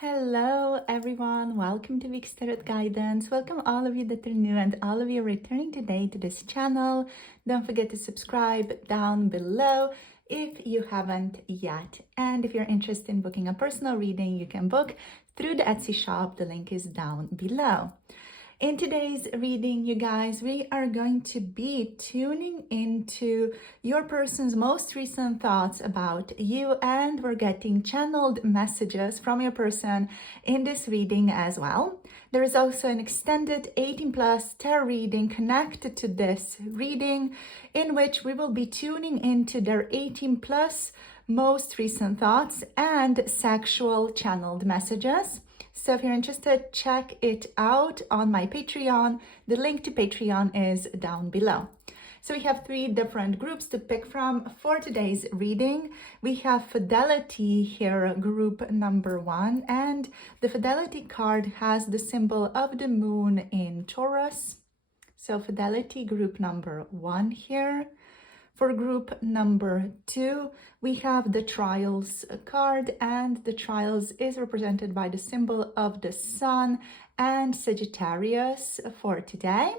Hello everyone, welcome to Week's Tarot Guidance. Welcome all of you that are new and all of you returning today to this channel. Don't forget to subscribe down below if you haven't yet. And if you're interested in booking a personal reading, you can book through the Etsy shop. The link is down below. In today's reading, you guys, we are going to be tuning into your person's most recent thoughts about you, and we're getting channeled messages from your person in this reading as well. There is also an extended 18+ tarot reading connected to this reading, in which we will be tuning into their 18+ most recent thoughts and sexual channeled messages. So if you're interested, check it out on my Patreon. The link to Patreon is down below. So we have 3 different groups to pick from for today's reading. We have Fidelity here, group number 1, and the Fidelity card has the symbol of the moon in Taurus. So Fidelity group number 1 here. For group number 2, we have the Trials card, and the Trials is represented by the symbol of the Sun and Sagittarius for today.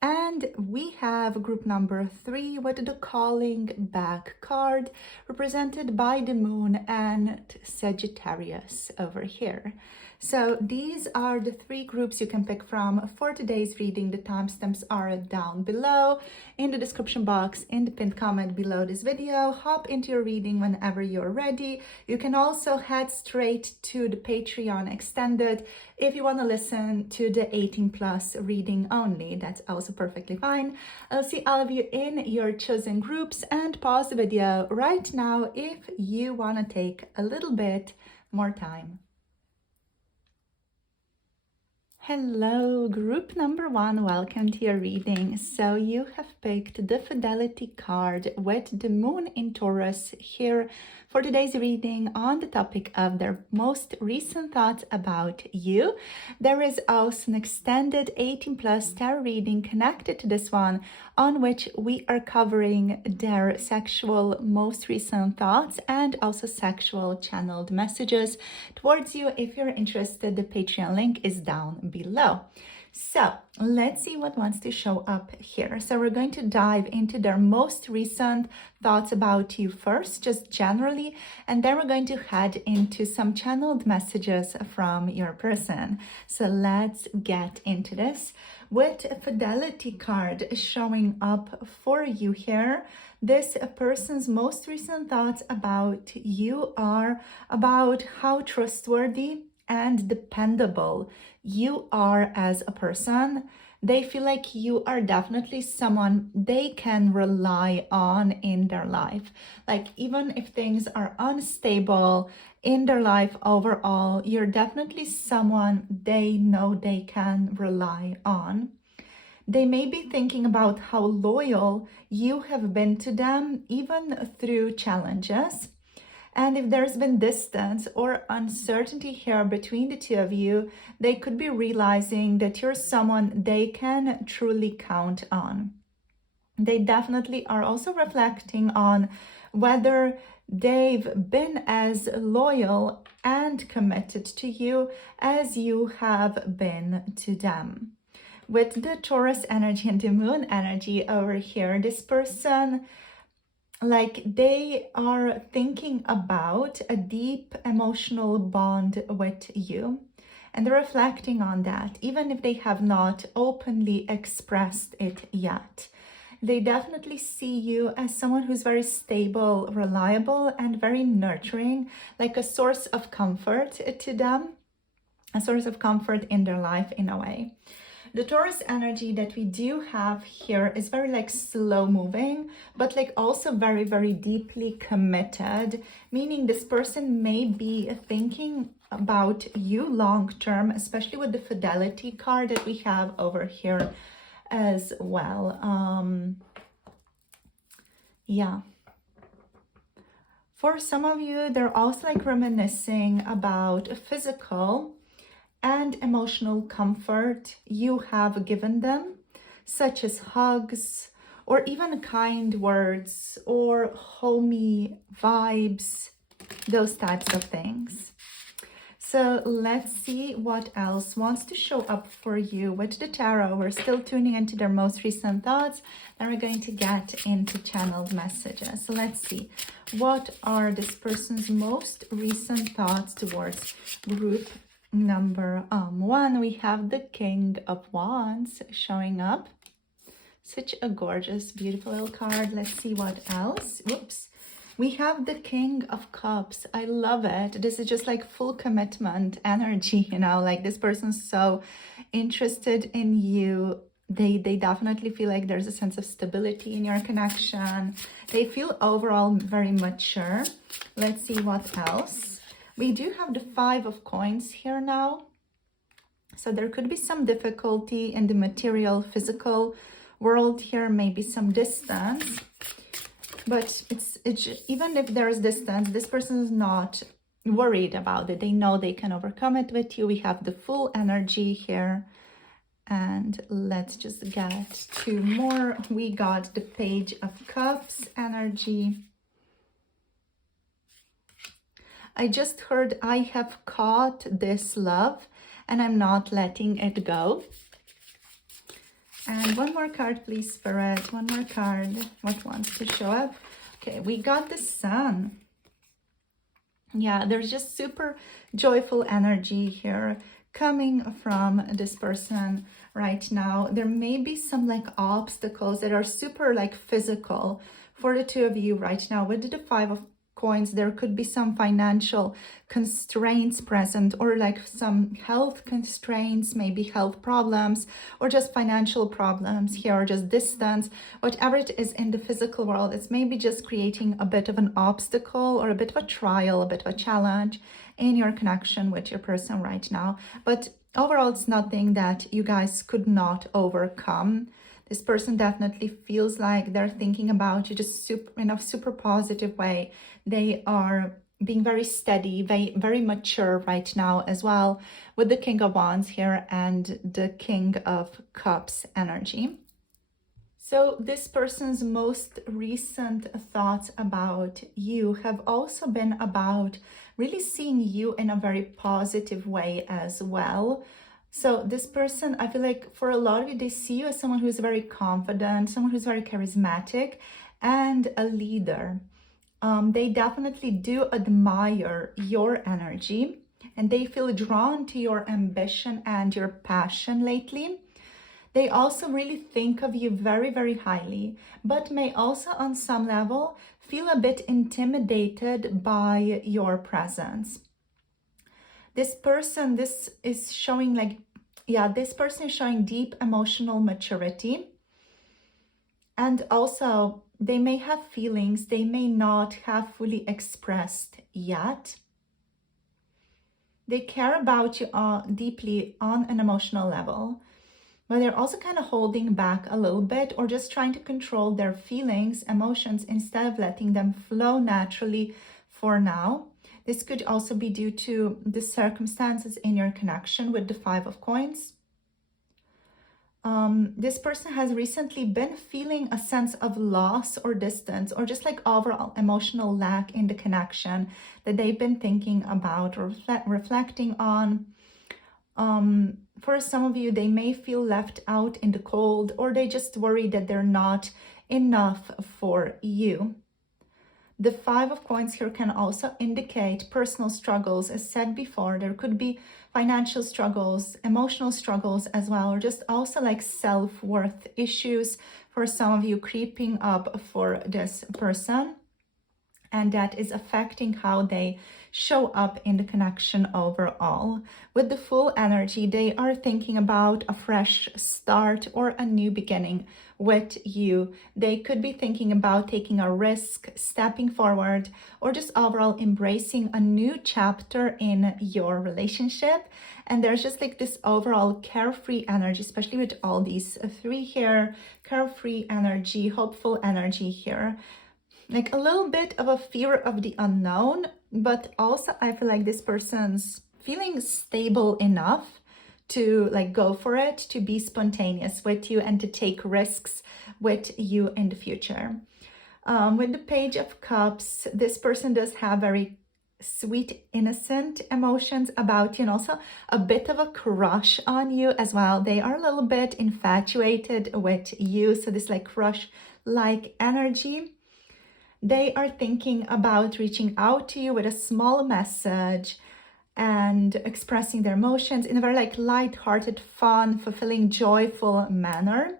And we have group number 3 with the Calling Back card, represented by the Moon and Sagittarius over here. So these are the 3 groups you can pick from for today's reading. The timestamps are down below in the description box, in the pinned comment below this video. Hop into your reading whenever you're ready. You can also head straight to the Patreon extended if you want to listen to the 18+ reading only. That's also perfectly fine. I'll see all of you in your chosen groups, and pause the video right now if you want to take a little bit more time. Hello, group number 1, welcome to your reading. So you have picked the Fidelity card with the moon in Taurus here for today's reading on the topic of their most recent thoughts about you. There is also an extended 18+ tarot reading connected to this one, on which we are covering their sexual most recent thoughts and also sexual channeled messages towards you. If you're interested, the Patreon link is down below. So let's see what wants to show up here. So we're going to dive into their most recent thoughts about you first, just generally, and then we're going to head into some channeled messages from your person. So let's get into this. With a Fidelity card showing up for you here, this person's most recent thoughts about you are about how trustworthy and dependable you are as a person. They feel like you are definitely someone they can rely on in their life. Like, even if things are unstable in their life overall, you're definitely someone they know they can rely on. They may be thinking about how loyal you have been to them, even through challenges. And if there's been distance or uncertainty here between the two of you, they could be realizing that you're someone they can truly count on. They definitely are also reflecting on whether they've been as loyal and committed to you as you have been to them. With the Taurus energy and the Moon energy over here, this person, like, they are thinking about a deep emotional bond with you, and they're reflecting on that, even if they have not openly expressed it yet. They definitely see you as someone who's very stable, reliable, and very nurturing, like a source of comfort to them, a source of comfort in their life in a way. The Taurus energy that we do have here is very like slow moving, but like also very, very deeply committed, meaning this person may be thinking about you long term, especially with the Fidelity card that we have over here as well. Yeah. For some of you, they're also like reminiscing about a physical and emotional comfort you have given them, such as hugs or even kind words or homey vibes, those types of things. So let's see what else wants to show up for you with the tarot. We're still tuning into their most recent thoughts, and we're going to get into channeled messages. So let's see, what are this person's most recent thoughts towards group number 1? We have the King of Wands showing up. Such a gorgeous, beautiful little card. Let's see what else. Whoops. We have the King of Cups. I love it. This is just like full commitment energy, you know, like this person's so interested in you. They definitely feel like there's a sense of stability in your connection. They feel overall very mature. Let's see what else. We do have the 5 of Coins here now. So there could be some difficulty in the material, physical world here, maybe some distance. But it's even if there is distance, this person is not worried about it. They know they can overcome it with you. We have the full energy here. And let's just get 2 more. We got the Page of Cups energy. I just heard, I have caught this love and I'm not letting it go. And one more card, please, Spirit. One more card. What wants to show up? Okay, we got the Sun. Yeah, there's just super joyful energy here coming from this person right now. There may be some like obstacles that are super like physical for the 2 of you right now. With the 5 of Coins, there could be some financial constraints present, or like some health constraints, maybe health problems, or just financial problems here, or just distance. Whatever it is in the physical world, it's maybe just creating a bit of an obstacle or a bit of a trial, a bit of a challenge in your connection with your person right now. But overall, it's nothing that you guys could not overcome. This person definitely feels like they're thinking about you just in a super positive way. They are being very steady, very mature right now as well, with the King of Wands here and the King of Cups energy. So this person's most recent thoughts about you have also been about really seeing you in a very positive way as well. So this person, I feel like for a lot of you, they see you as someone who's very confident, someone who's very charismatic and a leader. They definitely do admire your energy and they feel drawn to your ambition and your passion lately. They also really think of you very, very highly, but may also on some level feel a bit intimidated by your presence. This person, this is showing like, yeah, this person is showing deep emotional maturity. And also they may have feelings they may not have fully expressed yet. They care about you deeply on an emotional level, but they're also kind of holding back a little bit or just trying to control their feelings, emotions, instead of letting them flow naturally for now. This could also be due to the circumstances in your connection with the 5 of Coins. This person has recently been feeling a sense of loss or distance, or just like overall emotional lack in the connection that they've been thinking about or reflecting on. For some of you, they may feel left out in the cold, or they just worry that they're not enough for you. The 5 of Coins here can also indicate personal struggles. As said before, there could be financial struggles, emotional struggles as well, or just also like self-worth issues for some of you creeping up for this person. And that is affecting how they show up in the connection overall. With the full energy, they are thinking about a fresh start or a new beginning with you. They could be thinking about taking a risk, stepping forward, or just overall embracing a new chapter in your relationship. And there's just like this overall carefree energy, especially with all these 3 here, carefree energy, hopeful energy here. Like a little bit of a fear of the unknown, but also I feel like this person's feeling stable enough to like go for it, to be spontaneous with you and to take risks with you in the future. With the Page of Cups, this person does have very sweet, innocent emotions about you, and also a bit of a crush on you as well. They are a little bit infatuated with you, so this like crush-like energy. They are thinking about reaching out to you with a small message and expressing their emotions in a very like light-hearted, fun, fulfilling, joyful manner.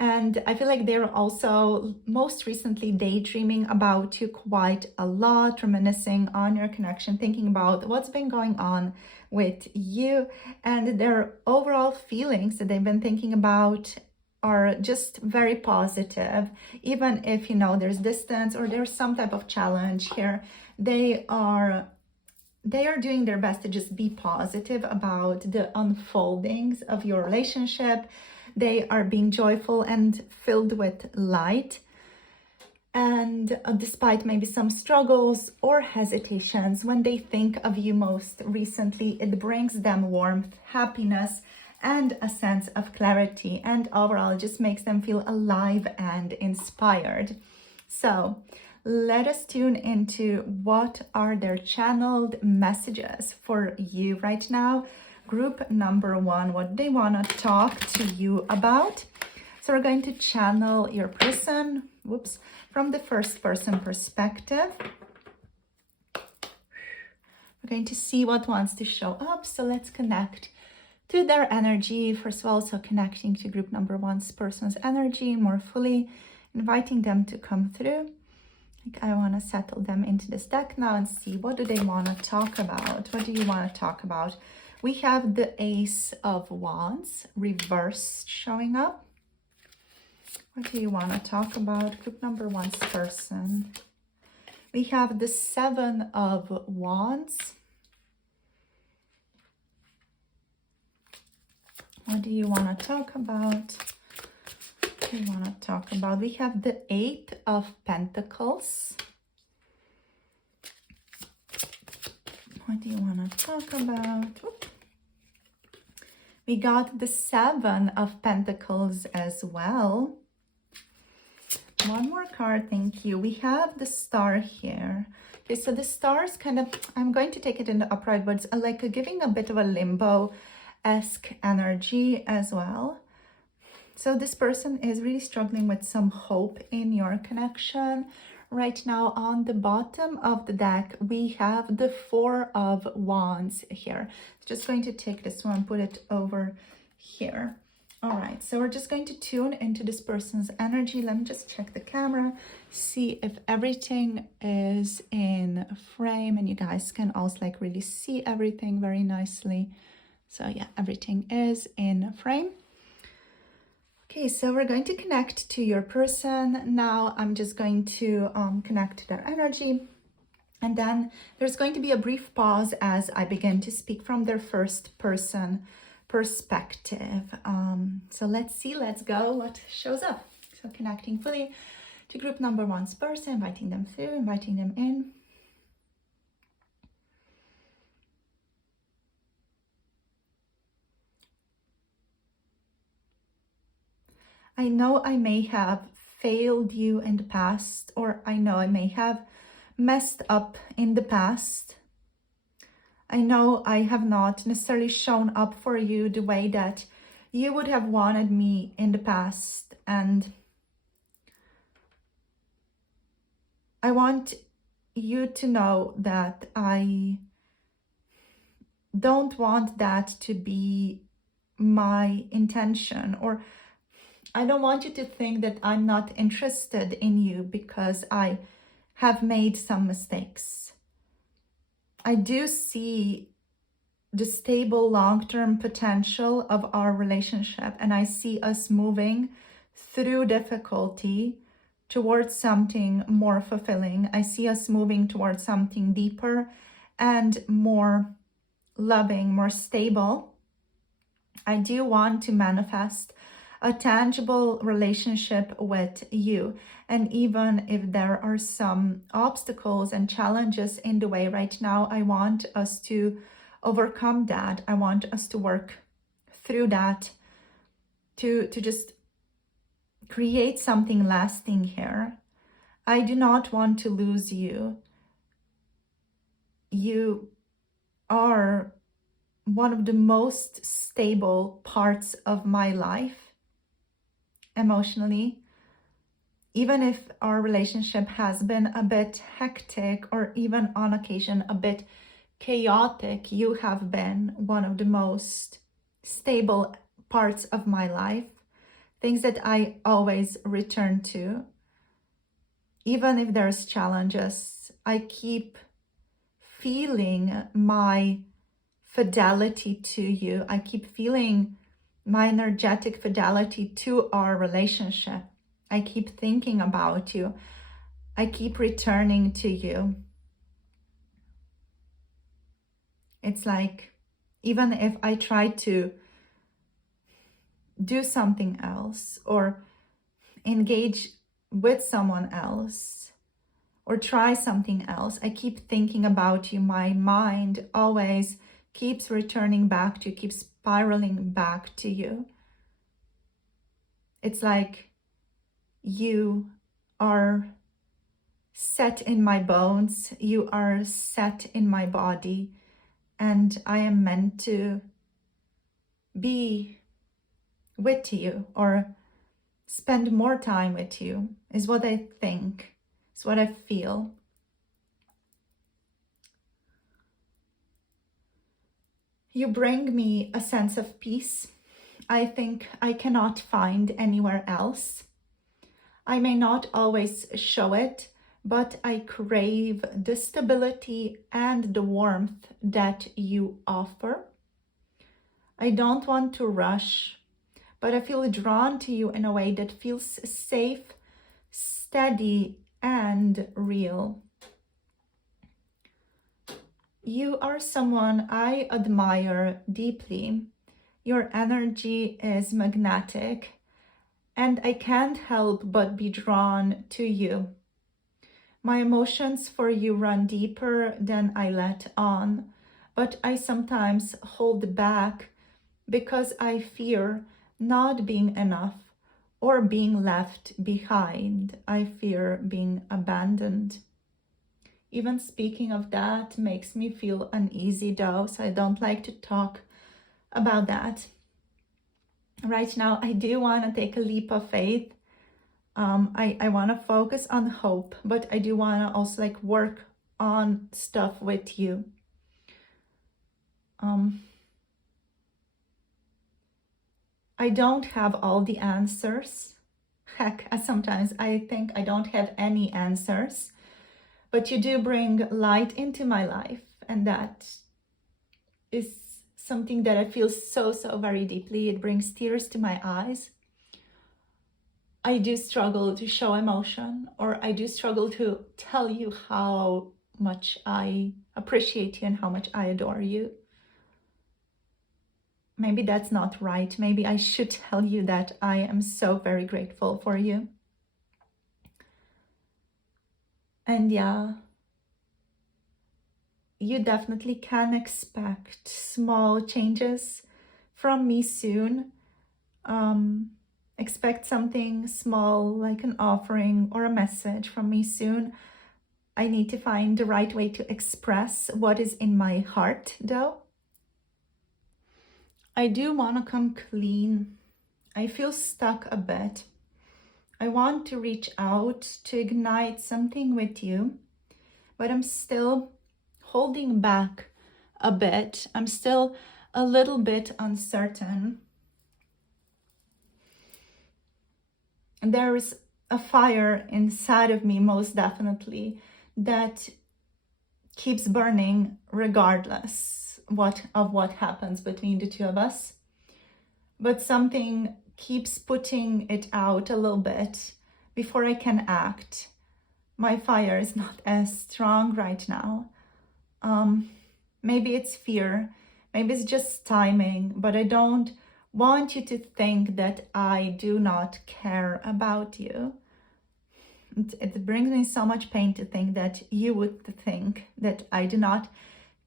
And I feel like they're also most recently daydreaming about you quite a lot, reminiscing on your connection, thinking about what's been going on with you, and their overall feelings that they've been thinking about are just very positive. Even if, you know, there's distance or there's some type of challenge here, they are doing their best to just be positive about the unfoldings of your relationship. They are being joyful and filled with light. And despite maybe some struggles or hesitations, when they think of you most recently, it brings them warmth, happiness, and a sense of clarity. And overall, it just makes them feel alive and inspired. So let us tune into what are their channeled messages for you right now. Group number one, what they want to talk to you about. So we're going to channel your person, from the first person perspective. We're going to see what wants to show up. So let's connect to their energy. First of all, so connecting to group number one's person's energy more fully, inviting them to come through. I want to settle them into this deck now and see what do they want to talk about. What do you want to talk about? We have the Ace of Wands reversed showing up. What do you want to talk about? Group number one's person. We have the Seven of Wands. What do you want to talk about? What do you want to talk about? We have the Eight of Pentacles. What do you want to talk about? We got the Seven of Pentacles as well. One more card, thank you. We have the Star here. Okay, so the Star is kind of, I'm going to take it in the upright, but it's like giving a bit of a limbo-esque energy as well. So this person is really struggling with some hope in your connection. Right now on the bottom of the deck, we have the Four of Wands here. Just going to take this one, put it over here. All right, so we're just going to tune into this person's energy. Let me just check the camera, see if everything is in frame, and you guys can also like really see everything very nicely. So yeah, everything is in frame. Okay, so we're going to connect to your person. Now I'm just going to connect to their energy. And then there's going to be a brief pause as I begin to speak from their first person perspective. So let's see, let's go, what shows up. So connecting fully to group number one's person, inviting them through, inviting them in. I know I may have failed you in the past, or I know I may have messed up in the past. I know I have not necessarily shown up for you the way that you would have wanted me in the past. And I want you to know that I don't want that to be my intention, or I don't want you to think that I'm not interested in you because I have made some mistakes. I do see the stable long-term potential of our relationship, and I see us moving through difficulty towards something more fulfilling. I see us moving towards something deeper and more loving, more stable. I do want to manifest a tangible relationship with you. And even if there are some obstacles and challenges in the way right now, I want us to overcome that. I want us to work through that to just create something lasting here. I do not want to lose you. you are one of the most stable parts of my life emotionally. Even if our relationship has been a bit hectic or even on occasion a bit chaotic, you have been one of the most stable parts of my life, things that I always return to. Even if there's challenges, I keep feeling my fidelity to you. I keep feeling my energetic fidelity to our relationship. I keep thinking about you. I keep returning to you. It's like, even if I try to do something else or engage with someone else or try something else, I keep thinking about you. My mind always keeps returning back to you, keeps spiraling back to you. It's like you are set in my bones, you are set in my body, and I am meant to be with you or spend more time with you, is what I think, is what I feel. You bring me a sense of peace I think I cannot find anywhere else. I may not always show it, but I crave the stability and the warmth that you offer. I don't want to rush, but I feel drawn to you in a way that feels safe, steady, and real. You are someone I admire deeply. Your energy is magnetic, and I can't help but be drawn to you. My emotions for you run deeper than I let on, but I sometimes hold back because I fear not being enough or being left behind. I fear being abandoned. Even speaking of that makes me feel uneasy though, so I don't like to talk about that. Right now, I do want to take a leap of faith. I want to focus on hope, but I do want to also work on stuff with you. I don't have all the answers. Heck, sometimes I think I don't have any answers, but you do bring light into my life, and that is something that I feel so very deeply. It brings tears to my eyes. I do struggle to show emotion, or I do struggle to tell you how much I appreciate you and how much I adore you. Maybe that's not right. Maybe I should tell you that I am so very grateful for you. And yeah, you definitely can expect small changes from me soon. Expect something small like an offering or a message from me soon. I need to find the right way to express what is in my heart though. I do want to come clean. I feel stuck a bit. I want to reach out to ignite something with you, but I'm still holding back a bit. I'm still a little bit uncertain. And there is a fire inside of me, most definitely, that keeps burning regardless of what happens between the two of us. But something keeps putting it out a little bit before I can act. My fire is not as strong right now. Maybe it's fear, maybe it's just timing, but I don't want you to think that I do not care about you. It brings me so much pain to think that you would think that I do not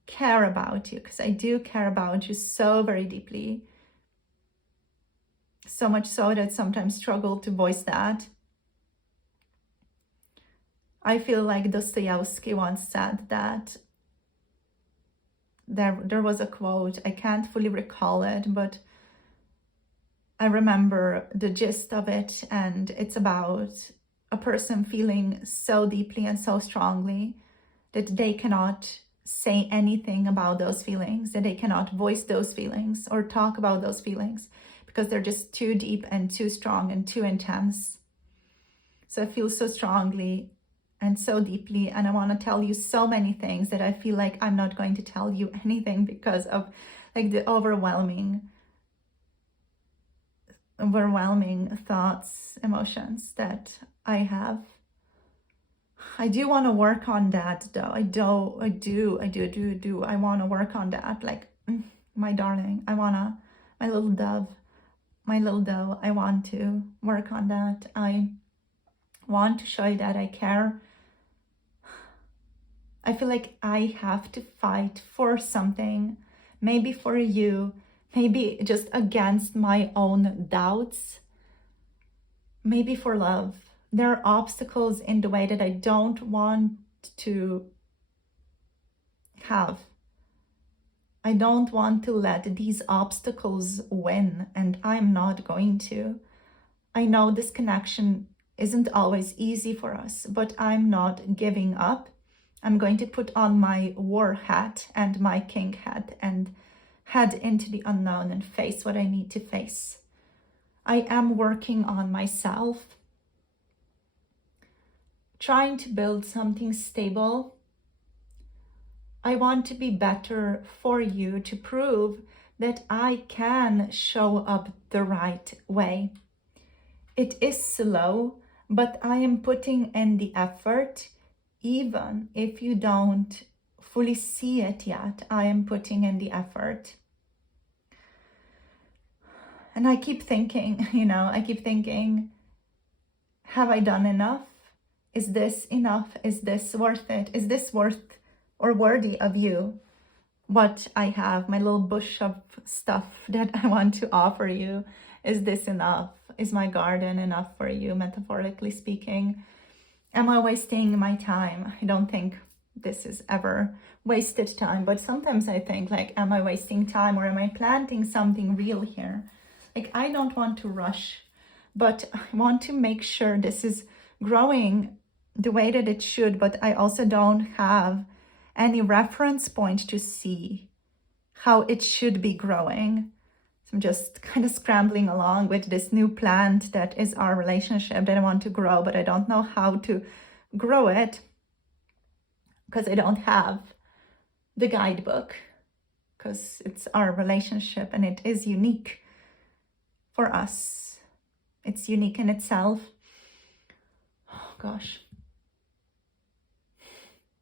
care about you, because I do care about you so very deeply. So much so that I sometimes struggle to voice that. I feel like Dostoevsky once said that there was a quote. I can't fully recall it, but I remember the gist of it, and it's about a person feeling so deeply and so strongly that they cannot say anything about those feelings, that they cannot voice those feelings or talk about those feelings because they're just too deep and too strong and too intense. So I feel so strongly and so deeply, and I want to tell you so many things that I feel like I'm not going to tell you anything because of like the overwhelming thoughts, emotions that I have. I do want to work on that though. I do. I want to work on that. Like, my darling, my little dove, I want to work on that. I want to show you that I care. I feel like I have to fight for something, maybe for you, maybe just against my own doubts, maybe for love. There are obstacles in the way that I don't want to have. I don't want to let these obstacles win, and I'm not going to. I know this connection isn't always easy for us, but I'm not giving up. I'm going to put on my war hat and my king hat and head into the unknown and face what I need to face. I am working on myself, trying to build something stable. I want to be better for you, to prove that I can show up the right way. It is slow, but I am putting in the effort. Even if you don't fully see it yet, I am putting in the effort. And I keep thinking, have I done enough? Is this enough? Is this worth it? Is this worth or worthy of you? What I have, my little bush of stuff that I want to offer you, is this enough? Is my garden enough for you, metaphorically speaking? Am I wasting my time? I don't think this is ever wasted time, but sometimes I think like, am I wasting time, or am I planting something real here? Like, I don't want to rush, but I want to make sure this is growing the way that it should, but I also don't have any reference point to see how it should be growing. So I'm just kind of scrambling along with this new plant that is our relationship that I want to grow, but I don't know how to grow it because I don't have the guidebook, because it's our relationship and it is unique for us. It's unique in itself. Oh gosh.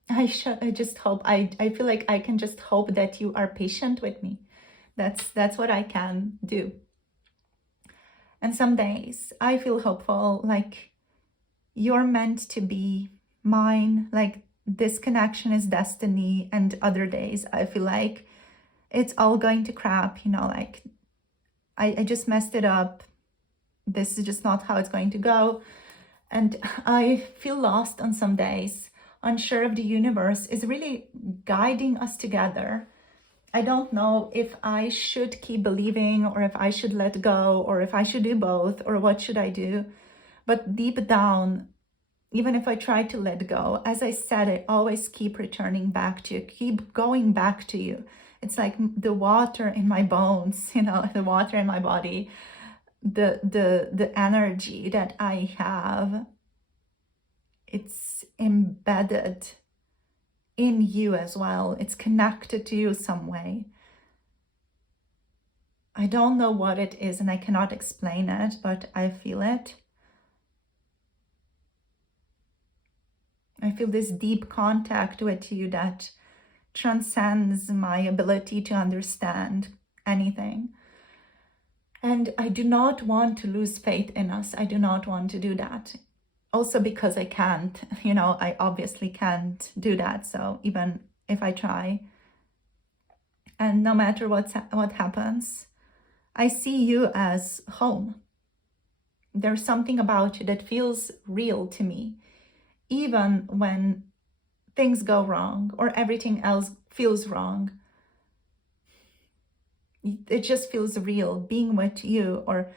I just hope, I feel like I can just hope that you are patient with me. That's what I can do. And some days I feel hopeful, like you're meant to be mine, like this connection is destiny. And other days I feel like it's all going to crap, like I just messed it up. This is just not how it's going to go. And I feel lost on some days, unsure if the universe is really guiding us together. I don't know if I should keep believing, or if I should let go, or if I should do both, or what should I do. But deep down, even if I try to let go, as I said, I always keep returning back to you, keep going back to you. It's like the water in my bones, the water in my body, the energy that I have, it's embedded in you as well. It's connected to you some way. I don't know what it is and I cannot explain it, but I feel it. I feel this deep contact with you that transcends my ability to understand anything. And I do not want to lose faith in us. I do not want to do that. Also because I can't, I obviously can't do that. So even if I try, and no matter what happens, I see you as home. There's something about you that feels real to me, even when things go wrong or everything else feels wrong. it just feels real being with you, or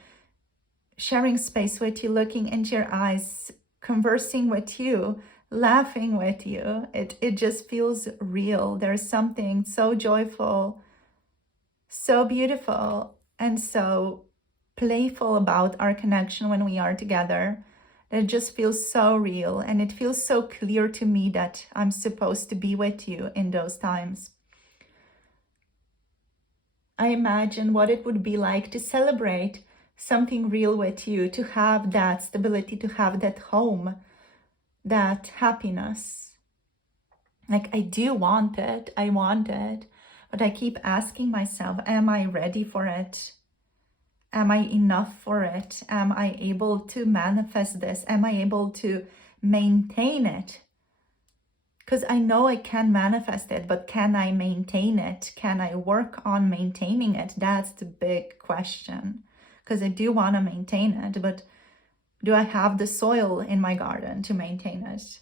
sharing space with you, looking into your eyes, conversing with you, laughing with you. It just feels real. There's something so joyful, so beautiful, and so playful about our connection when we are together. It just feels so real, and it feels so clear to me that I'm supposed to be with you in those times. I imagine what it would be like to celebrate something real with you, to have that stability, to have that home, that happiness. Like, I do want it, I want it, but I keep asking myself, am I ready for it? Am I enough for it? Am I able to manifest this? Am I able to maintain it? Because I know I can manifest it, but can I maintain it? Can I work on maintaining it? That's the big question. Because I do want to maintain it, but do I have the soil in my garden to maintain it?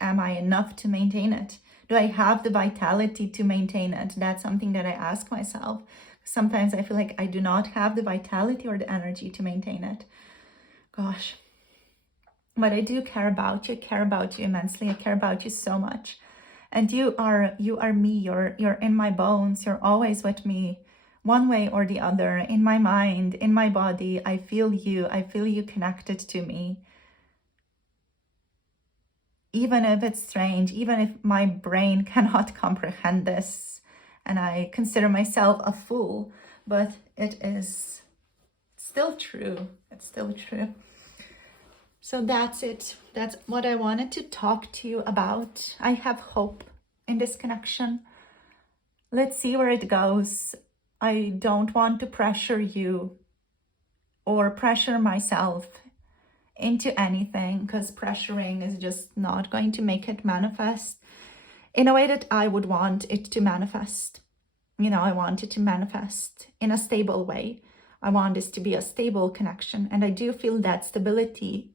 Am I enough to maintain it? Do I have the vitality to maintain it? That's something that I ask myself. Sometimes I feel like I do not have the vitality or the energy to maintain it. Gosh. But I do care about you immensely. I care about you so much. And you are me, you're in my bones, you're always with me, one way or the other, in my mind, in my body. I feel you connected to me. Even if it's strange, even if my brain cannot comprehend this, and I consider myself a fool, but it is still true. It's still true. So that's it. That's what I wanted to talk to you about. I have hope in this connection. Let's see where it goes. I don't want to pressure you or pressure myself into anything, because pressuring is just not going to make it manifest in a way that I would want it to manifest. I want it to manifest in a stable way. I want this to be a stable connection, and I do feel that stability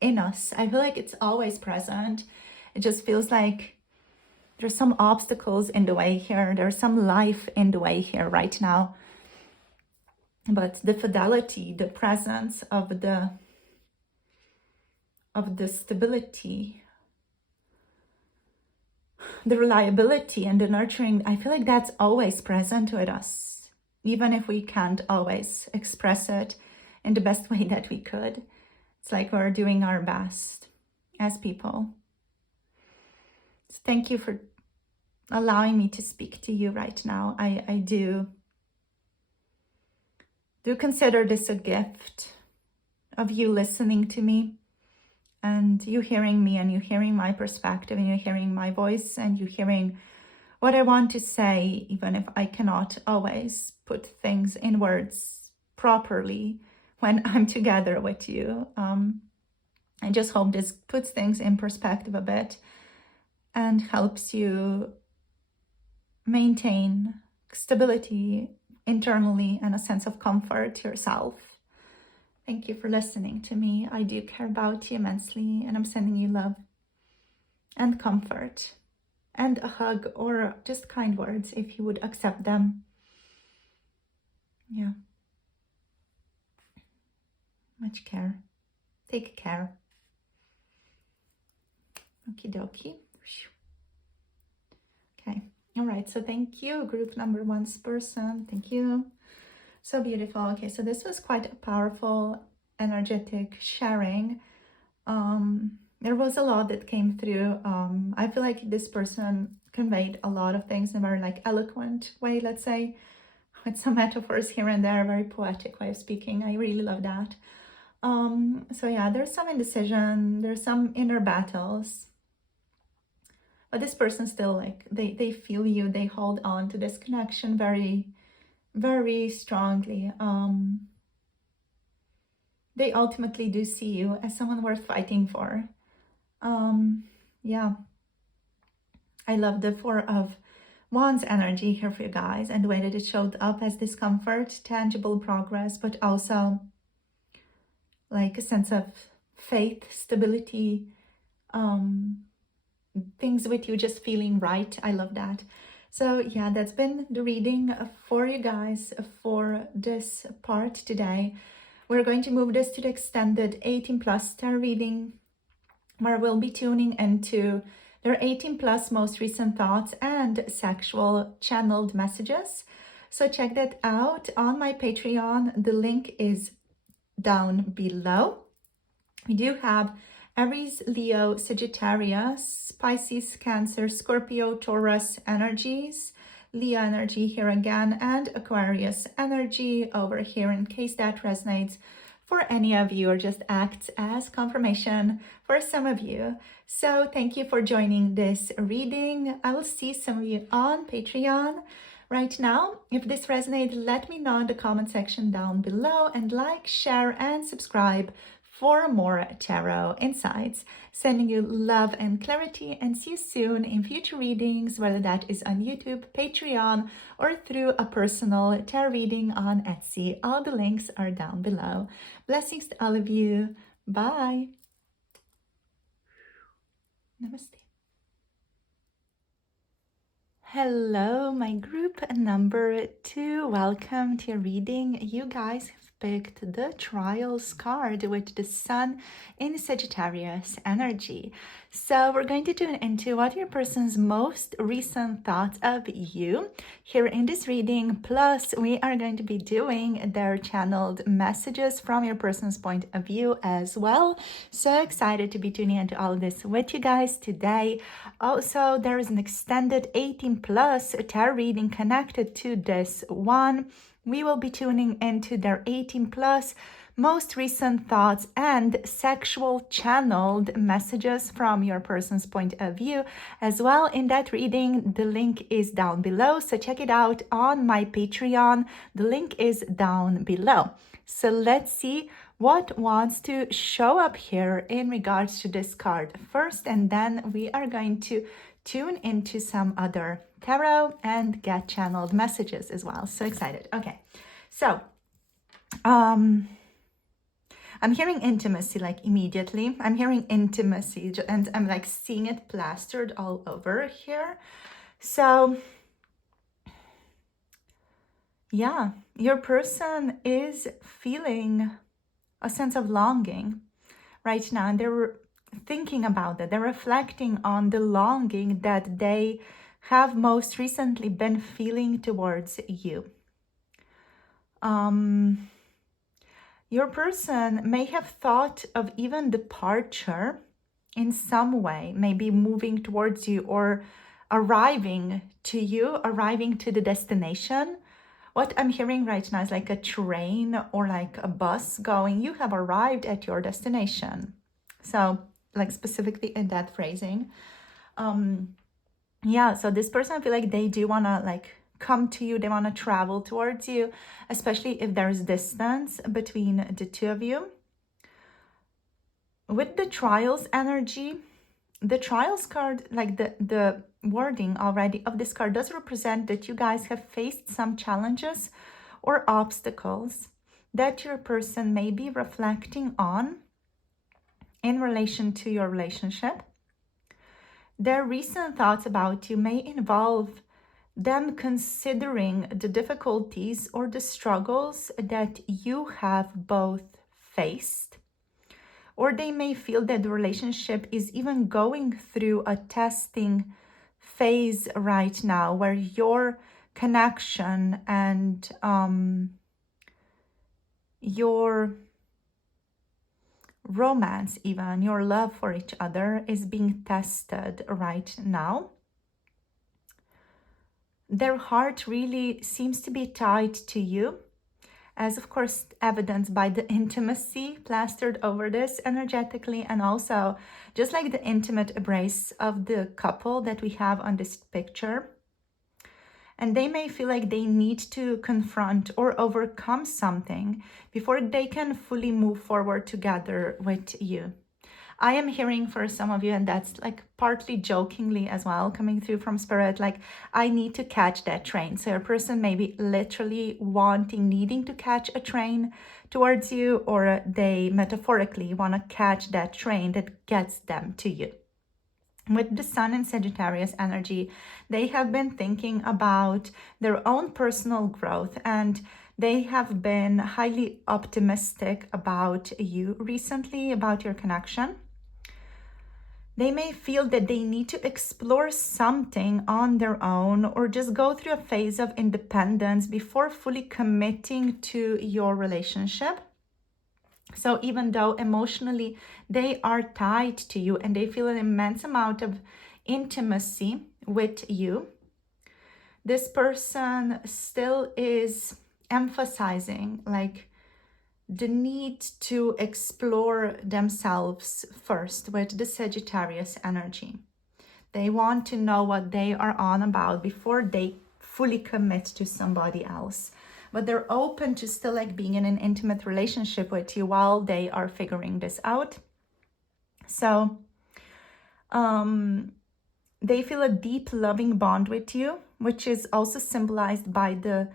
in us. I feel like it's always present. It just feels like there's some obstacles in the way here. There's some life in the way here right now. But the fidelity, the presence of the stability, the reliability and the nurturing, I feel like that's always present with us, even if we can't always express it in the best way that we could. It's like we're doing our best as people. So thank you for allowing me to speak to you right now. I do consider this a gift of you listening to me, and you hearing me, and you hearing my perspective, and you hearing my voice, and you hearing what I want to say, even if I cannot always put things in words properly when I'm together with you. I just hope this puts things in perspective a bit and helps you maintain stability internally and a sense of comfort yourself. Thank you for listening to me. I do care about you immensely, and I'm sending you love and comfort and a hug, or just kind words if you would accept them. Yeah. Much care. Take care. Okie dokie. Okay. All right. So thank you, group number 1's person. Thank you. So beautiful. Okay. So this was quite a powerful, energetic sharing. There was a lot that came through. I feel like this person conveyed a lot of things in a very eloquent way, let's say, with some metaphors here and there, a very poetic way of speaking. I really love that. So yeah, there's some indecision, there's some inner battles, but this person still, they feel you, they hold on to this connection very, very strongly. They ultimately do see you as someone worth fighting for. Yeah, I love the 4 of Wands energy here for you guys, and the way that it showed up as discomfort, tangible progress, but also like a sense of faith, stability, things with you just feeling right. I love that. So yeah, that's been the reading for you guys for this part today. We're going to move this to the extended 18 plus tarot reading, where we'll be tuning into their 18 plus most recent thoughts and sexual channeled messages. So check that out on my Patreon. The link is down below. We do have Aries, Leo, Sagittarius, Pisces, Cancer, Scorpio, Taurus energies, Leo energy here again, and Aquarius energy over here in case that resonates for any of you or just acts as confirmation for some of you. So thank you for joining this reading. I will see some of you on Patreon. Right now, if this resonates, let me know in the comment section down below, and like, share, and subscribe for more tarot insights. Sending you love and clarity, and see you soon in future readings, whether that is on YouTube, Patreon, or through a personal tarot reading on Etsy. All the links are down below. Blessings to all of you. Bye. Namaste. Hello, my group number 2. Welcome to your reading. You guys have picked the Trials card with the Sun in Sagittarius energy. So we're going to tune into what your person's most recent thoughts of you here in this reading. Plus, we are going to be doing their channeled messages from your person's point of view as well. So excited to be tuning into all of this with you guys today. Also, there is an extended 18 plus tarot reading connected to this one. We will be tuning into their 18 plus most recent thoughts and sexual channeled messages from your person's point of view as well. In that reading, the link is down below, so check it out on my Patreon. The link is down below. So let's see what wants to show up here in regards to this card first, and then we are going to tune into some other tarot and get channeled messages as well. So excited. Okay, so I'm hearing intimacy like immediately. I'm hearing intimacy and I'm like seeing it plastered all over here. So yeah, your person is feeling a sense of longing right now, and they're thinking about that. They're reflecting on the longing that they have most recently been feeling towards you. Your person may have thought of even departure in some way, maybe moving towards you or arriving to you, arriving to the destination. What I'm hearing right now is like a train or like a bus going, you have arrived at your destination. So like specifically in that phrasing. Yeah, so this person, I feel like they do want to like come to you, they want to travel towards you, especially if there's distance between the two of you. With the Trials energy, the Trials card, like the wording already of this card does represent that you guys have faced some challenges or obstacles that your person may be reflecting on in relation to your relationship. Their recent thoughts about you may involve them considering the difficulties or the struggles that you have both faced, or they may feel that the relationship is even going through a testing phase right now, where your connection and your romance, even your love for each other, is being tested right now. Their heart really seems to be tied to you, as of course evidenced by the intimacy plastered over this energetically, and also just like the intimate embrace of the couple that we have on this picture. And they may feel like they need to confront or overcome something before they can fully move forward together with you. I am hearing for some of you, and that's like partly jokingly as well, coming through from spirit, like I need to catch that train. So your person may be literally needing to catch a train towards you, or they metaphorically want to catch that train that gets them to you. With the Sun and Sagittarius energy, they have been thinking about their own personal growth, and they have been highly optimistic about you recently, about your connection. They may feel that they need to explore something on their own or just go through a phase of independence before fully committing to your relationship. So even though emotionally they are tied to you and they feel an immense amount of intimacy with you, this person still is emphasizing like the need to explore themselves first with the Sagittarius energy. They want to know what they are on about before they fully commit to somebody else. But they're open to still like being in an intimate relationship with you while they are figuring this out. So they feel a deep loving bond with you, which is also symbolized by the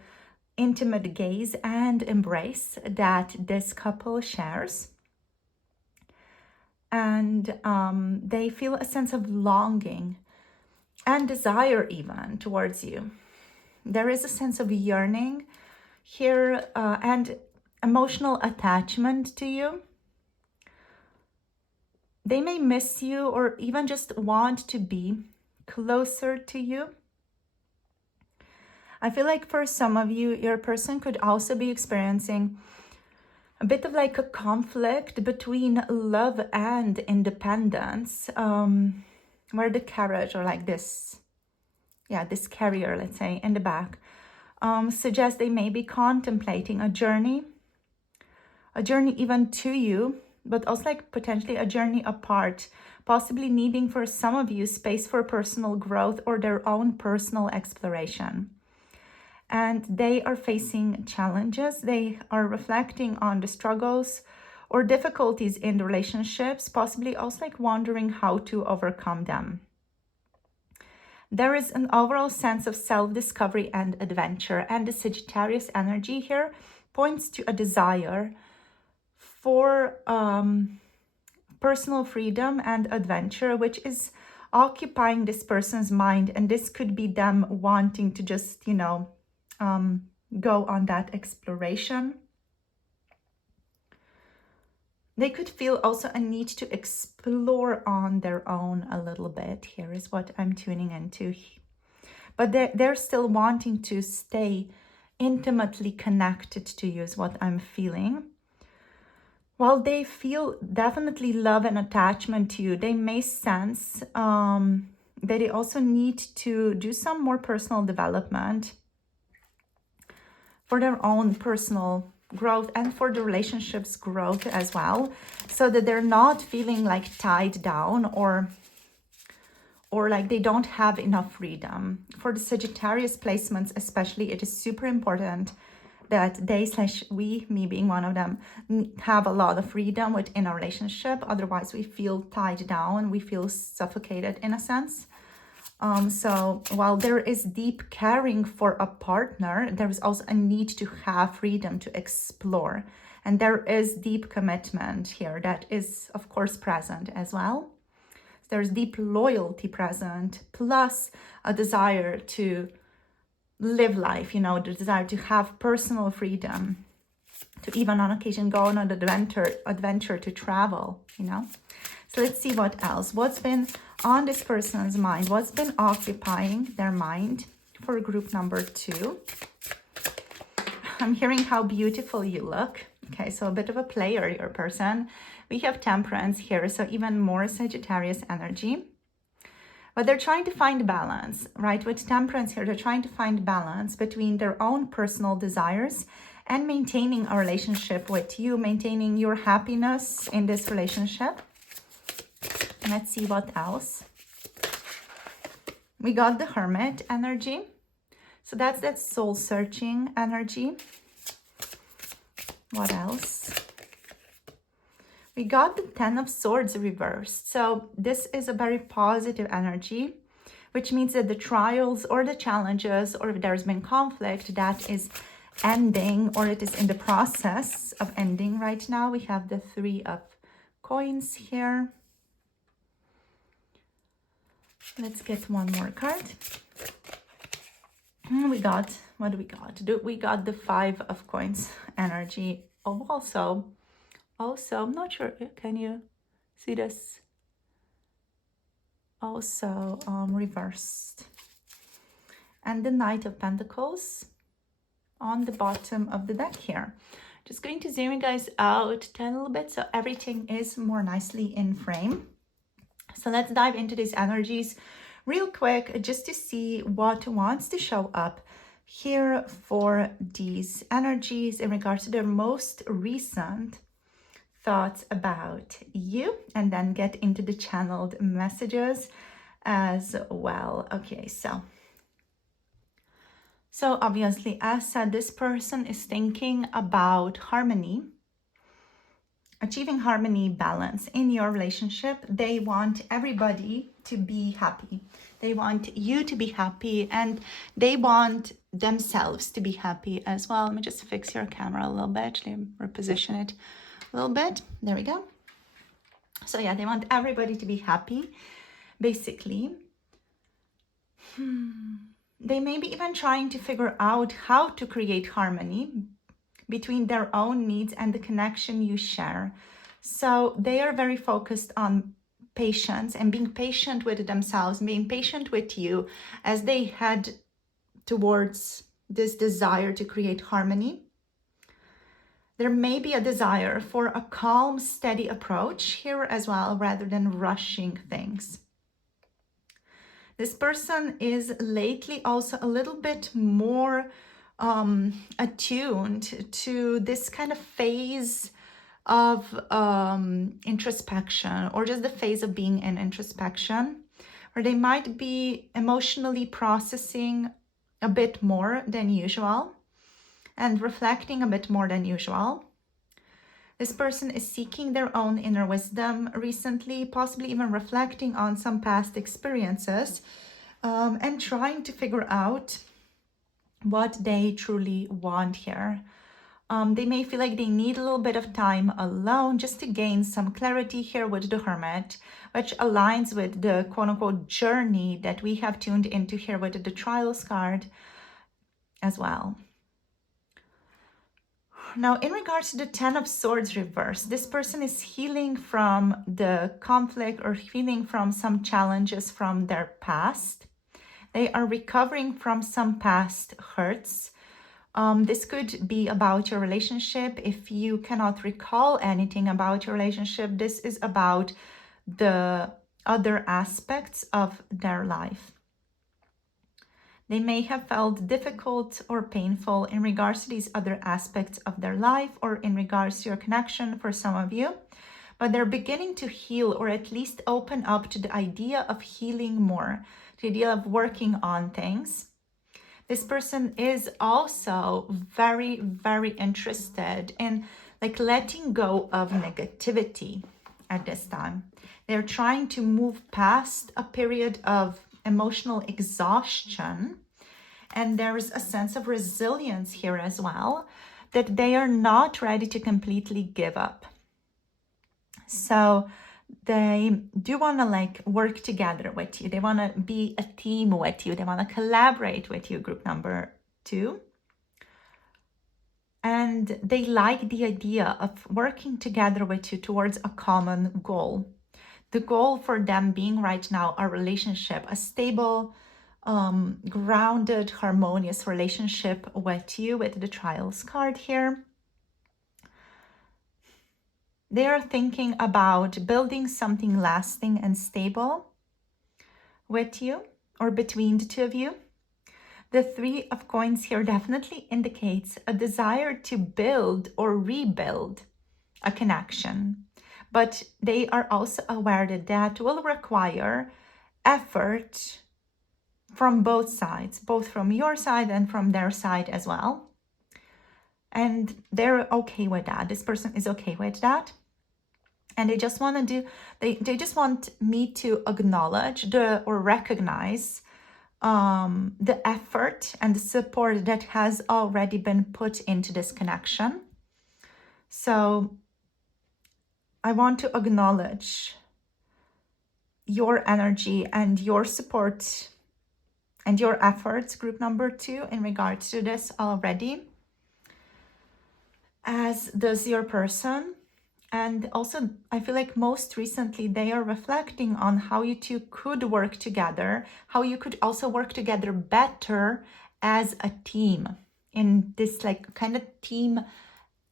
intimate gaze and embrace that this couple shares. And they feel a sense of longing and desire even towards you. There is a sense of yearning here and emotional attachment to you. They may miss you or even just want to be closer to you. I feel like for some of you, your person could also be experiencing a bit of like a conflict between love and independence, where the carriage or like this carrier, let's say, in the back, suggests they may be contemplating a journey even to you, but also like potentially a journey apart, possibly needing for some of you space for personal growth or their own personal exploration. And they are facing challenges. They are reflecting on the struggles or difficulties in the relationships, possibly also like wondering how to overcome them. There is an overall sense of self-discovery and adventure, and the Sagittarius energy here points to a desire for personal freedom and adventure, which is occupying this person's mind. And this could be them wanting to just, go on that exploration. They could feel also a need to explore on their own a little bit. Here is what I'm tuning into. But they're still wanting to stay intimately connected to you is what I'm feeling. While they feel definitely love and attachment to you, they may sense that they also need to do some more personal development for their own personal growth and for the relationship's growth as well, so that they're not feeling like tied down or like they don't have enough freedom. For the Sagittarius placements especially, it is super important that they / we, me being one of them, have a lot of freedom within a relationship. Otherwise we feel tied down, we feel suffocated in a sense. So while there is deep caring for a partner, there is also a need to have freedom to explore. And there is deep commitment here that is, of course, present as well. There's deep loyalty present, plus a desire to live life, the desire to have personal freedom, to even on occasion go on an adventure to travel, So let's see what else. What's been on this person's mind? What's been occupying their mind for group number 2? I'm hearing how beautiful you look. Okay, so a bit of a player, your person. We have Temperance here, so even more Sagittarius energy. But they're trying to find balance, right? With Temperance here, they're trying to find balance between their own personal desires and maintaining a relationship with you, maintaining your happiness in this relationship. Let's see what else. We got the Hermit energy. So that's that soul-searching energy. What else? We got the Ten of Swords reversed. So this is a very positive energy, which means that the trials or the challenges, or if there's been conflict, that is ending, or it is in the process of ending right now. We have the Three of Coins here. Let's get one more card. We got, what do we got? We got the Five of Coins energy. Oh, also, I'm not sure, can you see this? Also reversed. And the Knight of Pentacles on the bottom of the deck here. Just going to zoom you guys out a little bit so everything is more nicely in frame. So let's dive into these energies real quick just to see what wants to show up here for these energies in regards to their most recent thoughts about you, and then get into the channeled messages as well. Okay, so obviously, as said, this person is thinking about harmony, achieving harmony, balance in your relationship. They want everybody to be happy. They want you to be happy, and they want themselves to be happy as well. Let me just fix your camera a little bit, reposition it a little bit. There we go. So yeah, they want everybody to be happy, basically. They may be even trying to figure out how to create harmony between their own needs and the connection you share. So they are very focused on patience and being patient with themselves, being patient with you as they head towards this desire to create harmony. There may be a desire for a calm, steady approach here as well, rather than rushing things. This person is lately also a little bit more attuned to this kind of phase of introspection, or just the phase of being in introspection, where they might be emotionally processing a bit more than usual and reflecting a bit more than usual. This person is seeking their own inner wisdom recently, possibly even reflecting on some past experiences and trying to figure out what they truly want here. They may feel like they need a little bit of time alone just to gain some clarity here with the Hermit, which aligns with the quote-unquote journey that we have tuned into here with the Trials card as well. Now, in regards to the Ten of Swords reverse, this person is healing from the conflict or healing from some challenges from their past. They are recovering from some past hurts. This could be about your relationship. If you cannot recall anything about your relationship, this is about the other aspects of their life. They may have felt difficult or painful in regards to these other aspects of their life, or in regards to your connection for some of you, but they're beginning to heal, or at least open up to the idea of healing more, the idea of working on things. This person is also very, very interested in letting go of negativity at this time. They're trying to move past a period of emotional exhaustion, and there's a sense of resilience here as well, that they are not ready to completely give up. So they do want to work together with you. They want to be a team with you. They want to collaborate with you, group number 2. And they like the idea of working together with you towards a common goal. The goal for them being right now a relationship, a stable, grounded, harmonious relationship with you, with the Trials card here. They are thinking about building something lasting and stable with you, or between the two of you. The Three of Coins here definitely indicates a desire to build or rebuild a connection. But they are also aware that that will require effort from both sides, both from your side and from their side as well. And they're okay with that. This person is okay with that. And they just want to do, they just want me to acknowledge or recognize the effort and the support that has already been put into this connection. So I want to acknowledge your energy and your support and your efforts, group number 2, in regards to this already, as does your person. And also, I feel like most recently they are reflecting on how you two could work together, how you could also work together better as a team in this like kind of team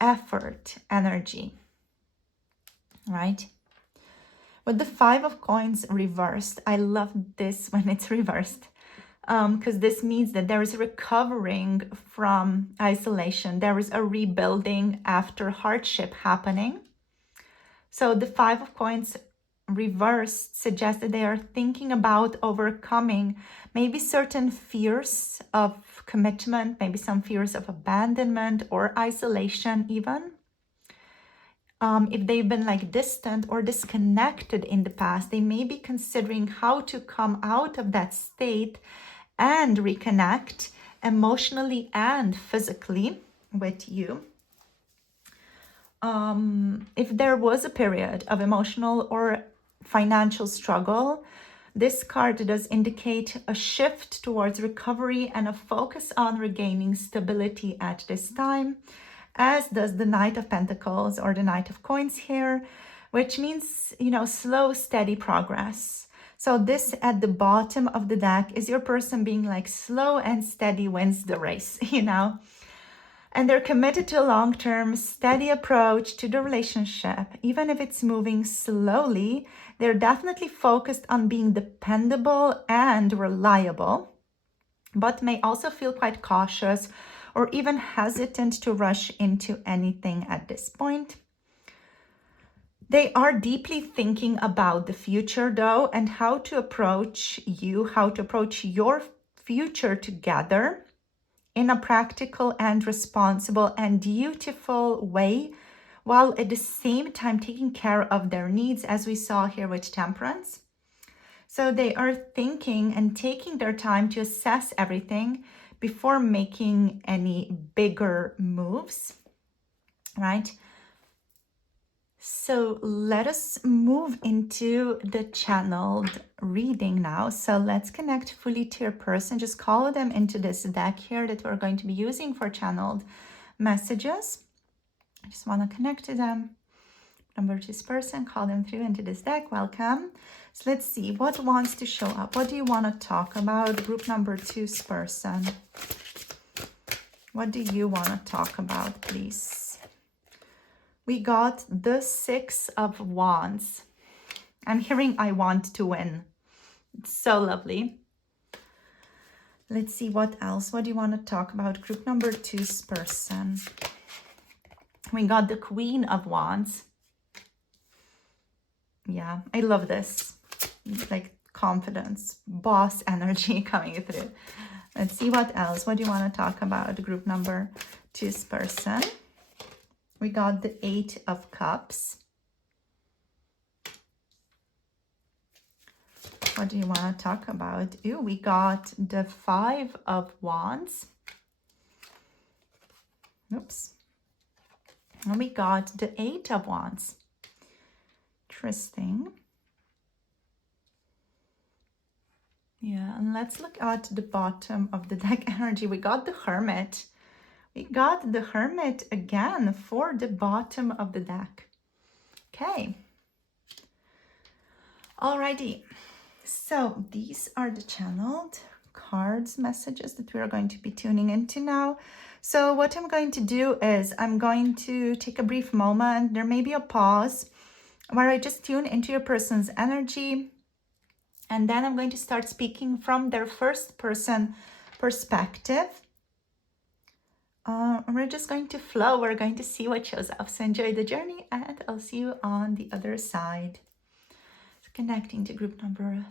effort energy, right? With the 5 of coins reversed, I love this when it's reversed, because this means that there is recovering from isolation. There is a rebuilding after hardship happening. So the 5 of coins reversed suggests that they are thinking about overcoming maybe certain fears of commitment, maybe some fears of abandonment or isolation even. If they've been like distant or disconnected in the past, they may be considering how to come out of that state and reconnect emotionally and physically with you. If there was a period of emotional or financial struggle, this card does indicate a shift towards recovery and a focus on regaining stability at this time, as does the Knight of Pentacles or the Knight of Coins here, which means, slow, steady progress. So this at the bottom of the deck is your person being like slow and steady wins the race, And they're committed to a long-term, steady approach to the relationship. Even if it's moving slowly, they're definitely focused on being dependable and reliable, but may also feel quite cautious or even hesitant to rush into anything at this point. They are deeply thinking about the future, though, and how to approach your future together in a practical and responsible and dutiful way, while at the same time taking care of their needs, as we saw here with Temperance. So they are thinking and taking their time to assess everything before making any bigger moves, right? So let us move into the channeled reading now. So let's connect fully to your person. Just call them into this deck here that we're going to be using for channeled messages. I just want to connect to them. Number 2's person, call them through into this deck. Welcome. So let's see what wants to show up. What do you want to talk about? Group number 2's person. What do you want to talk about, please? We got the 6 of Wands. I'm hearing I want to win. It's so lovely. Let's see what else. What do you want to talk about? Group number 2's person. We got the Queen of Wands. Yeah, I love this. Like confidence, boss energy coming through. Let's see what else. What do you want to talk about? Group number 2's person. We got the 8 of Cups. What do you want to talk about? Ooh, we got the 5 of Wands. Oops. And we got the 8 of Wands. Interesting. Yeah, and let's look at the bottom of the deck energy. We got the Hermit. We got the Hermit again for the bottom of the deck. Okay. Alrighty. So these are the channeled cards messages that we are going to be tuning into now. So what I'm going to do is I'm going to take a brief moment. There may be a pause where I just tune into your person's energy. And then I'm going to start speaking from their first person perspective. We're just going to flow. We're going to see what shows up. So enjoy the journey and I'll see you on the other side. So connecting to group number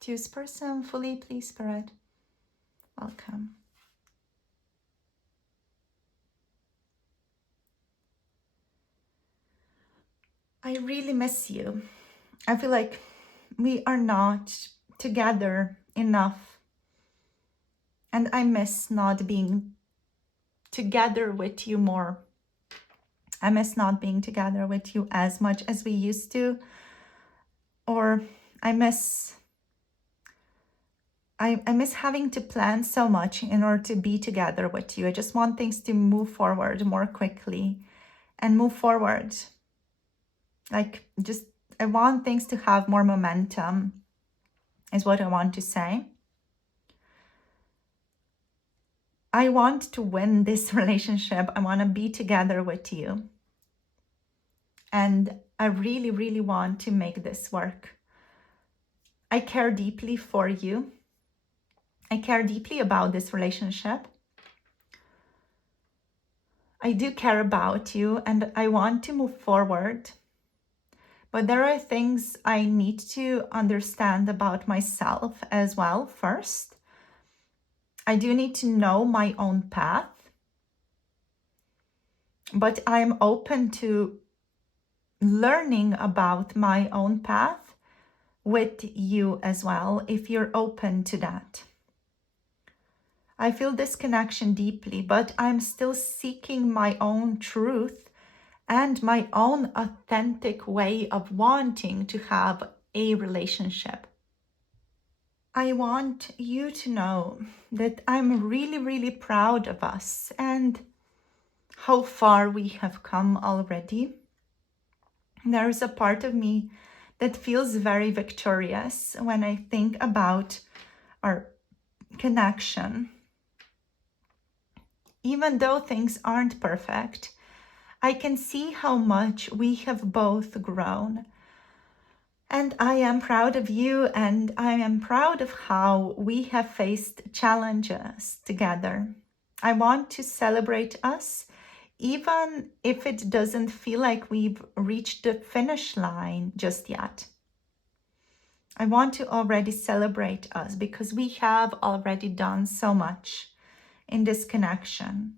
2's person fully, please, Spirit. Welcome. I really miss you. I feel like we are not together enough. And I miss not being together with you more. I miss not being together with you as much as we used to. Or I miss having to plan so much in order to be together with you. I just want things to move forward more quickly and move forward. Like, just, I want things to have more momentum, is what I want to say. I want to win this relationship. I want to be together with you. And I really, really want to make this work. I care deeply for you. I care deeply about this relationship. I do care about you and I want to move forward. But there are things I need to understand about myself as well first. I do need to know my own path. But I'm open to learning about my own path with you as well, if you're open to that. I feel this connection deeply, but I'm still seeking my own truth and my own authentic way of wanting to have a relationship. I want you to know that I'm really, really proud of us and how far we have come already. There is a part of me that feels very victorious when I think about our connection. Even though things aren't perfect, I can see how much we have both grown. And I am proud of you, and I am proud of how we have faced challenges together. I want to celebrate us, even if it doesn't feel like we've reached the finish line just yet. I want to already celebrate us because we have already done so much in this connection.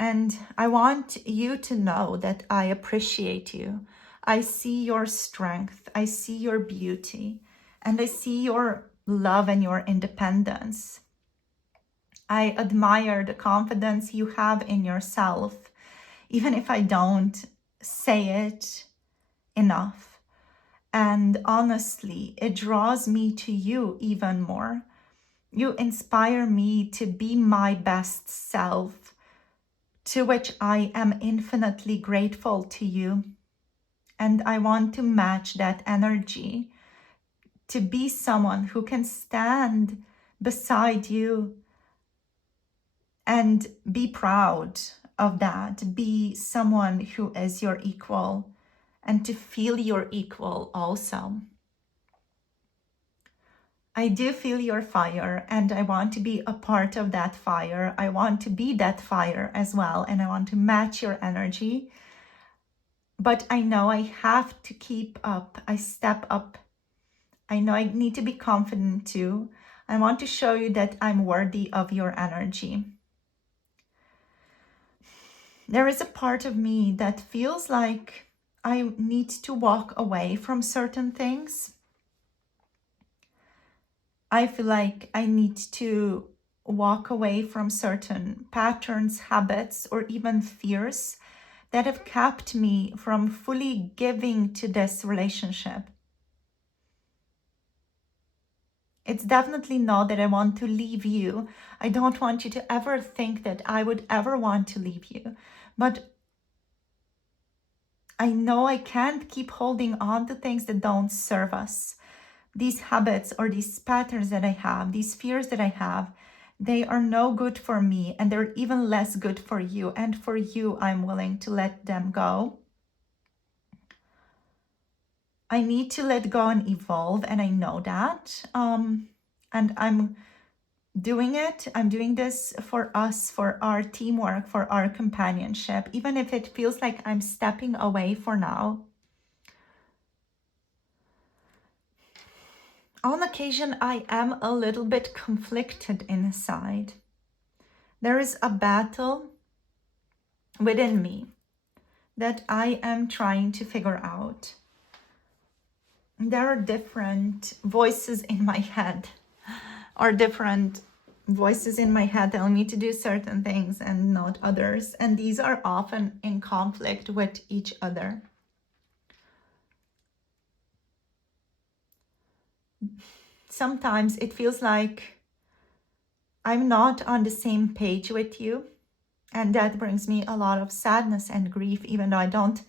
And I want you to know that I appreciate you. I see your strength, I see your beauty, and I see your love and your independence. I admire the confidence you have in yourself, even if I don't say it enough. And honestly, it draws me to you even more. You inspire me to be my best self, to which I am infinitely grateful to you. And I want to match that energy, to be someone who can stand beside you and be proud of that, be someone who is your equal and to feel your equal also. I do feel your fire and I want to be a part of that fire. I want to be that fire as well, and I want to match your energy. But I know I have to keep up. I step up. I know I need to be confident too. I want to show you that I'm worthy of your energy. There is a part of me that feels like I need to walk away from certain things. I feel like I need to walk away from certain patterns, habits, or even fears that have kept me from fully giving to this relationship. It's definitely not that I want to leave you. I don't want you to ever think that I would ever want to leave you. But I know I can't keep holding on to things that don't serve us. These habits or these patterns that I have, these fears that I have, they are no good for me, and they're even less good for you. And for you, I'm willing to let them go. I need to let go and evolve, and I know that. And I'm doing it. I'm doing this for us, for our teamwork, for our companionship, even if it feels like I'm stepping away for now. On occasion, I am a little bit conflicted inside. There is a battle within me that I am trying to figure out. There are different voices in my head, or different voices in my head telling me to do certain things and not others. And these are often in conflict with each other. sometimes it feels like I'm not on the same page with you. And that brings me a lot of sadness and grief, even though I don't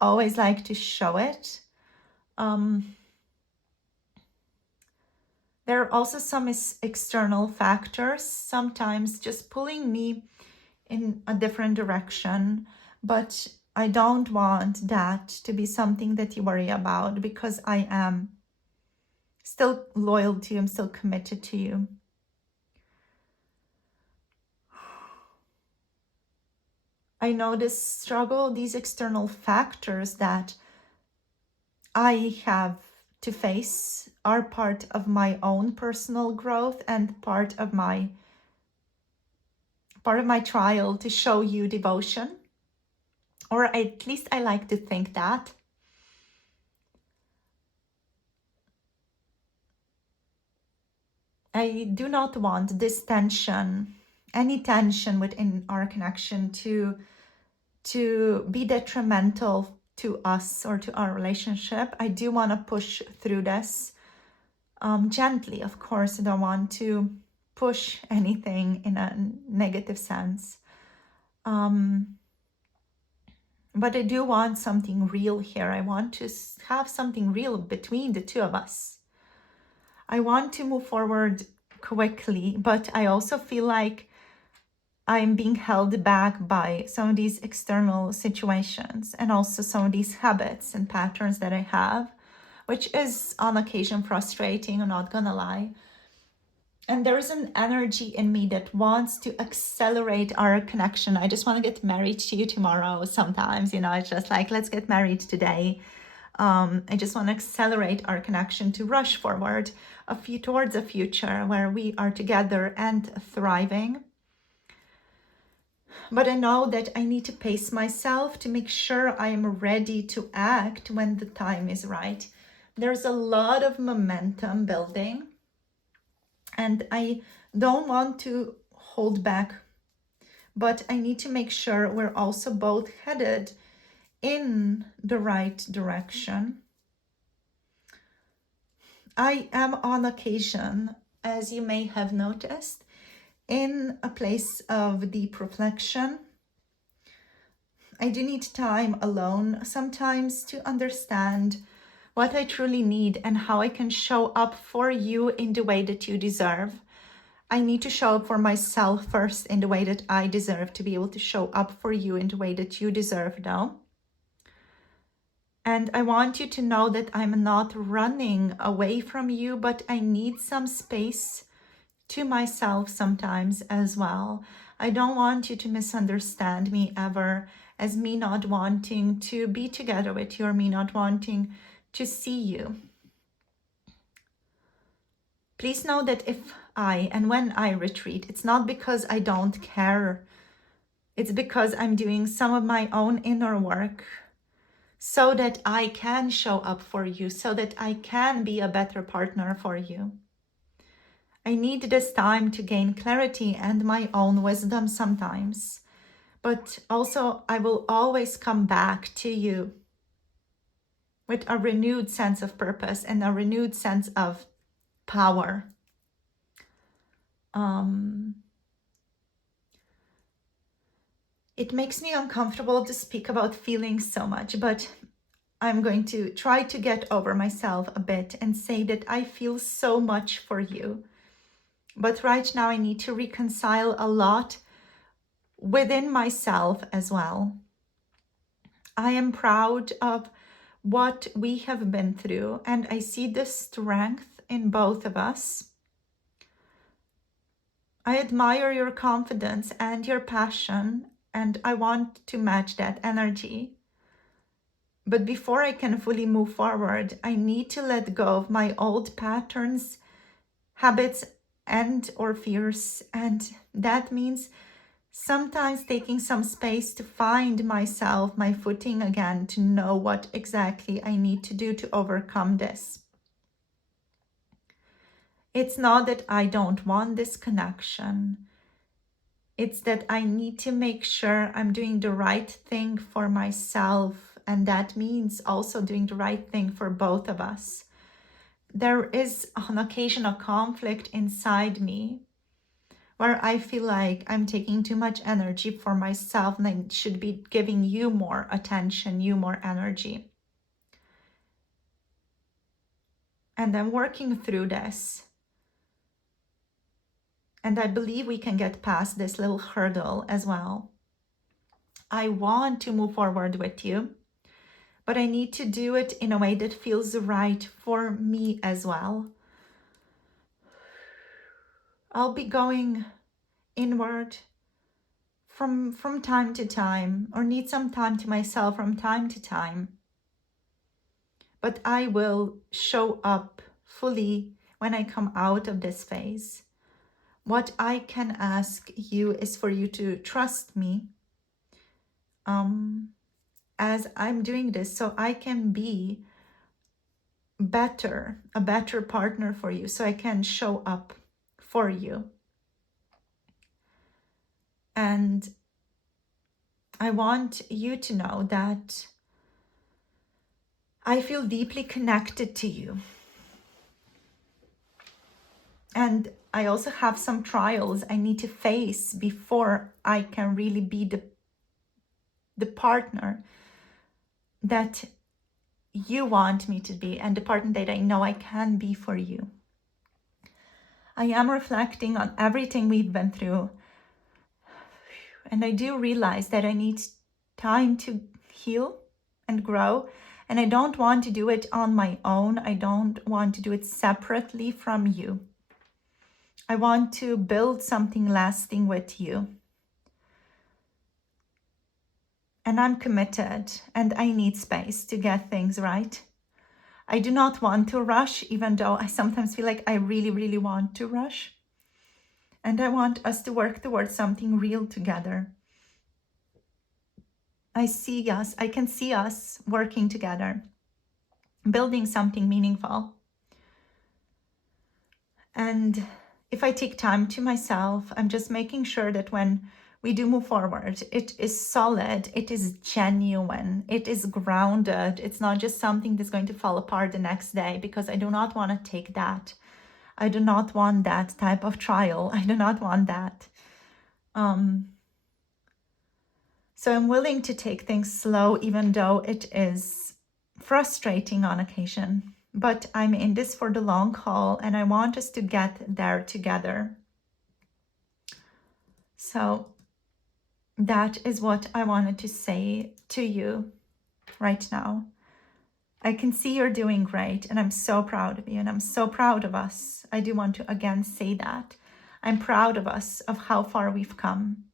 always like to show it. There are also some external factors, sometimes just pulling me in a different direction. But I don't want that to be something that you worry about, because I am still loyal to you. I'm still committed to you. I know this struggle, these external factors that I have to face are part of my own personal growth and part of my trial to show you devotion. Or at least I like to think that. I do not want this tension, any tension within our connection, to be detrimental to us or to our relationship. I do want to push through this gently, of course. I don't want to push anything in a negative sense. But I do want something real here. I want to have something real between the two of us. I want to move forward quickly, but I also feel like I'm being held back by some of these external situations and also some of these habits and patterns that I have, which is on occasion frustrating, I'm not gonna lie. And there is an energy in me that wants to accelerate our connection. I just want to get married to you tomorrow sometimes, it's just like, let's get married today. I just want to accelerate our connection, to rush forward towards a future where we are together and thriving. But I know that I need to pace myself to make sure I am ready to act when the time is right. There's a lot of momentum building, and I don't want to hold back, but I need to make sure we're also both headed in the right direction. I am on occasion, as you may have noticed, in a place of deep reflection. I do need time alone sometimes to understand what I truly need and how I can show up for you in the way that you deserve. I need to show up for myself first in the way that I deserve to be able to show up for you in the way that you deserve now. And I want you to know that I'm not running away from you, but I need some space to myself sometimes as well. I don't want you to misunderstand me ever as me not wanting to be together with you or me not wanting to see you. Please know that if and when I retreat, it's not because I don't care. It's because I'm doing some of my own inner work so that I can show up for you, so that I can be a better partner for you. I need this time to gain clarity and my own wisdom sometimes. But also, I will always come back to you with a renewed sense of purpose and a renewed sense of power. It makes me uncomfortable to speak about feelings so much, but I'm going to try to get over myself a bit and say that I feel so much for you. But right now I need to reconcile a lot within myself as well. I am proud of what we have been through, and I see the strength in both of us. I admire your confidence and your passion, and I want to match that energy. But before I can fully move forward, I need to let go of my old patterns, habits, and or fears. And that means sometimes taking some space to find myself, my footing again, to know what exactly I need to do to overcome this. It's not that I don't want this connection. It's that I need to make sure I'm doing the right thing for myself. And that means also doing the right thing for both of us. there is on occasion a conflict inside me where I feel like I'm taking too much energy for myself and I should be giving you more attention, you more energy. And I'm working through this. And I believe we can get past this little hurdle as well. I want to move forward with you, but I need to do it in a way that feels right for me as well. I'll be going inward from time to time, or need some time to myself from time to time. But I will show up fully when I come out of this phase. What I can ask you is for you to trust me as I'm doing this, so I can be a better partner for you, so I can show up for you. And I want you to know that I feel deeply connected to you. And I also have some trials I need to face before I can really be the partner that you want me to be and the partner that I know I can be for you. I am reflecting on everything we've been through. And I do realize that I need time to heal and grow. And I don't want to do it on my own. I don't want to do it separately from you. I want to build something lasting with you. And I'm committed and I need space to get things right. I do not want to rush, even though I sometimes feel like I really, really want to rush. And I want us to work towards something real together. I can see us working together, building something meaningful. And if I take time to myself, I'm just making sure that when we do move forward, it is solid, it is genuine, it is grounded. It's not just something that's going to fall apart the next day, because I do not want to take that. I do not want that type of trial. I do not want that. So I'm willing to take things slow, even though it is frustrating on occasion. But I'm in this for the long haul, and I want us to get there together. So that is what I wanted to say to you right now. I can see you're doing great, and I'm so proud of you, and I'm so proud of us. I do want to again say that. I'm proud of us, of how far we've come.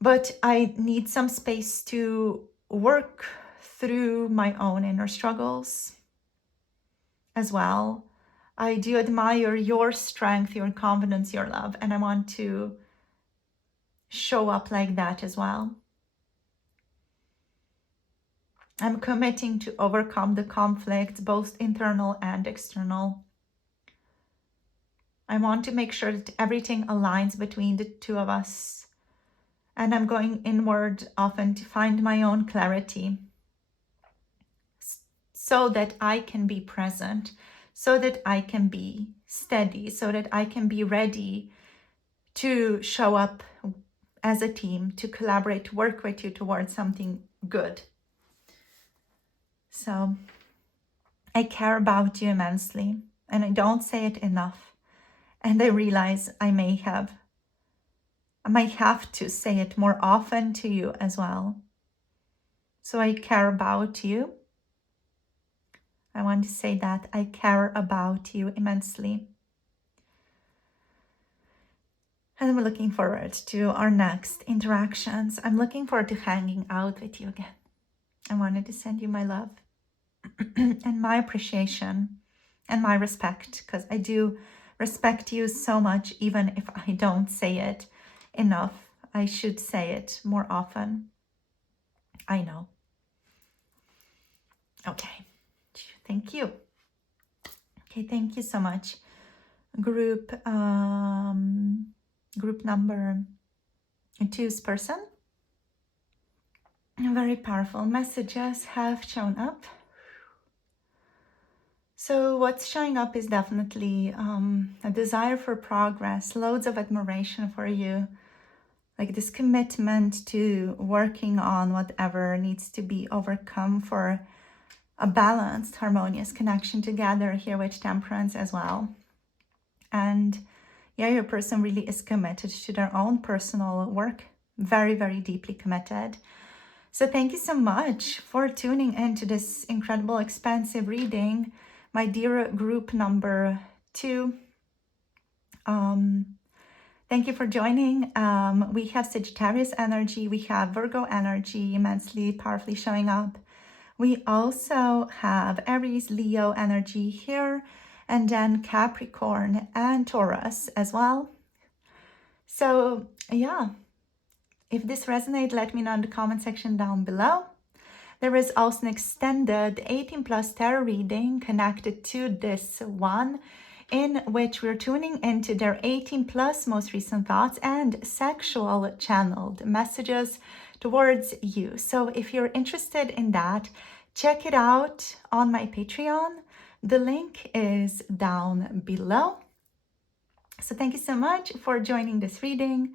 But I need some space to work through my own inner struggles as well. I do admire your strength, your confidence, your love, and I want to show up like that as well. I'm committing to overcome the conflicts, both internal and external. I want to make sure that everything aligns between the two of us. And I'm going inward often to find my own clarity so that I can be present, so that I can be steady, so that I can be ready to show up as a team, to collaborate, work with you towards something good. So I care about you immensely, and I don't say it enough. And I realize I might have to say it more often to you as well. So I care about you. I want to say that I care about you immensely. And I'm looking forward to our next interactions. I'm looking forward to hanging out with you again. I wanted to send you my love and my appreciation and my respect, because I do respect you so much, even if I don't say it enough. I should say it more often. I know. Okay. Thank you. Okay, thank you so much. Group number 2's person. Very powerful messages have shown up. So what's showing up is definitely a desire for progress, loads of admiration for you, like this commitment to working on whatever needs to be overcome for a balanced, harmonious connection together here with Temperance as well. And yeah, your person really is committed to their own personal work, very, very deeply committed. So thank you so much for tuning into this incredible, expansive reading, my dear group number 2. Thank you for joining. We have Sagittarius energy, we have Virgo energy, immensely powerfully showing up. We also have Aries, Leo energy here, and then Capricorn and Taurus as well. So yeah, if this resonates, let me know in the comment section down below. There is also an extended 18 plus tarot reading connected to this one, in which we're tuning into their 18 plus most recent thoughts and sexual channeled messages towards you. So if you're interested in that, check it out on my Patreon. The link is down below. So thank you so much for joining this reading.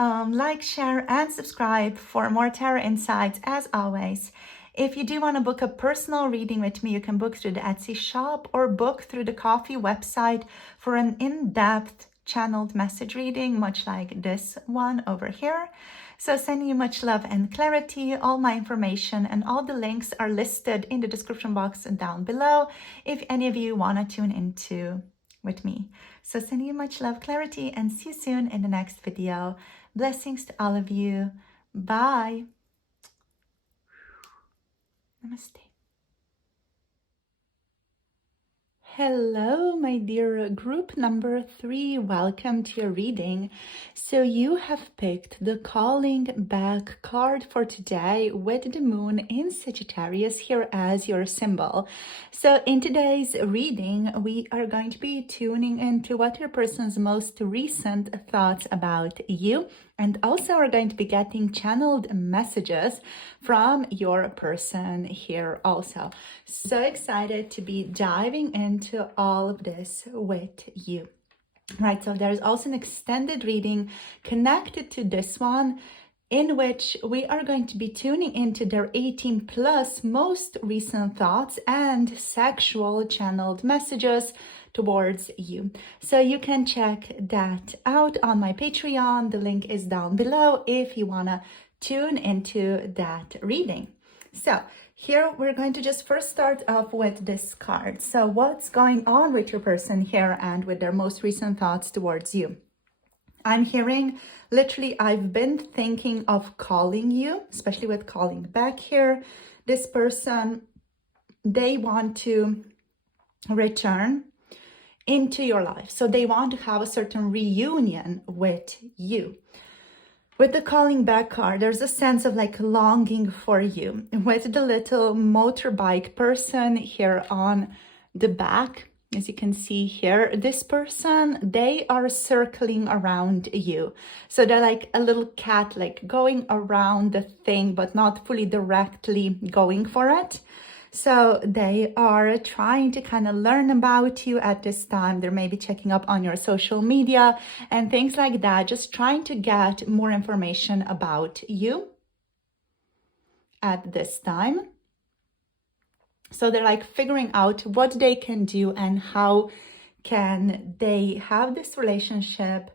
Like, share, and subscribe for more tarot insights as always. If you do want to book a personal reading with me, you can book through the Etsy shop or book through the Coffee website for an in-depth channeled message reading, much like this one over here. So sending you much love and clarity. All my information and all the links are listed in the description box down below if any of you want to tune into with me. So sending you much love, clarity, and see you soon in the next video. Blessings to all of you. Bye. Namaste. Hello, my dear group number 3. Welcome to your reading. So you have picked the calling back card for today with the moon in Sagittarius here as your symbol. So in today's reading, we are going to be tuning into what your person's most recent thoughts about you, and also we're going to be getting channeled messages from your person here also. So excited to be diving into all of this with you. Right, so there's also an extended reading connected to this one, in which we are going to be tuning into their 18 plus most recent thoughts and sexual channeled messages towards you. So you can check that out on my Patreon. The link is down below if you want to tune into that reading. So here we're going to just first start off with this card. So what's going on with your person here and with their most recent thoughts towards you? I'm hearing, literally, I've been thinking of calling you, especially with calling back here. This person, they want to return into your life. So they want to have a certain reunion with you. With the calling back card, there's a sense of like longing for you. With the little motorbike person here on the back, as you can see here, this person, they are circling around you. So they're like a little cat, like going around the thing, but not fully directly going for it. So they are trying to kind of learn about you at this time. They're maybe checking up on your social media and things like that, just trying to get more information about you at this time. So they're like figuring out what they can do and how can they have this relationship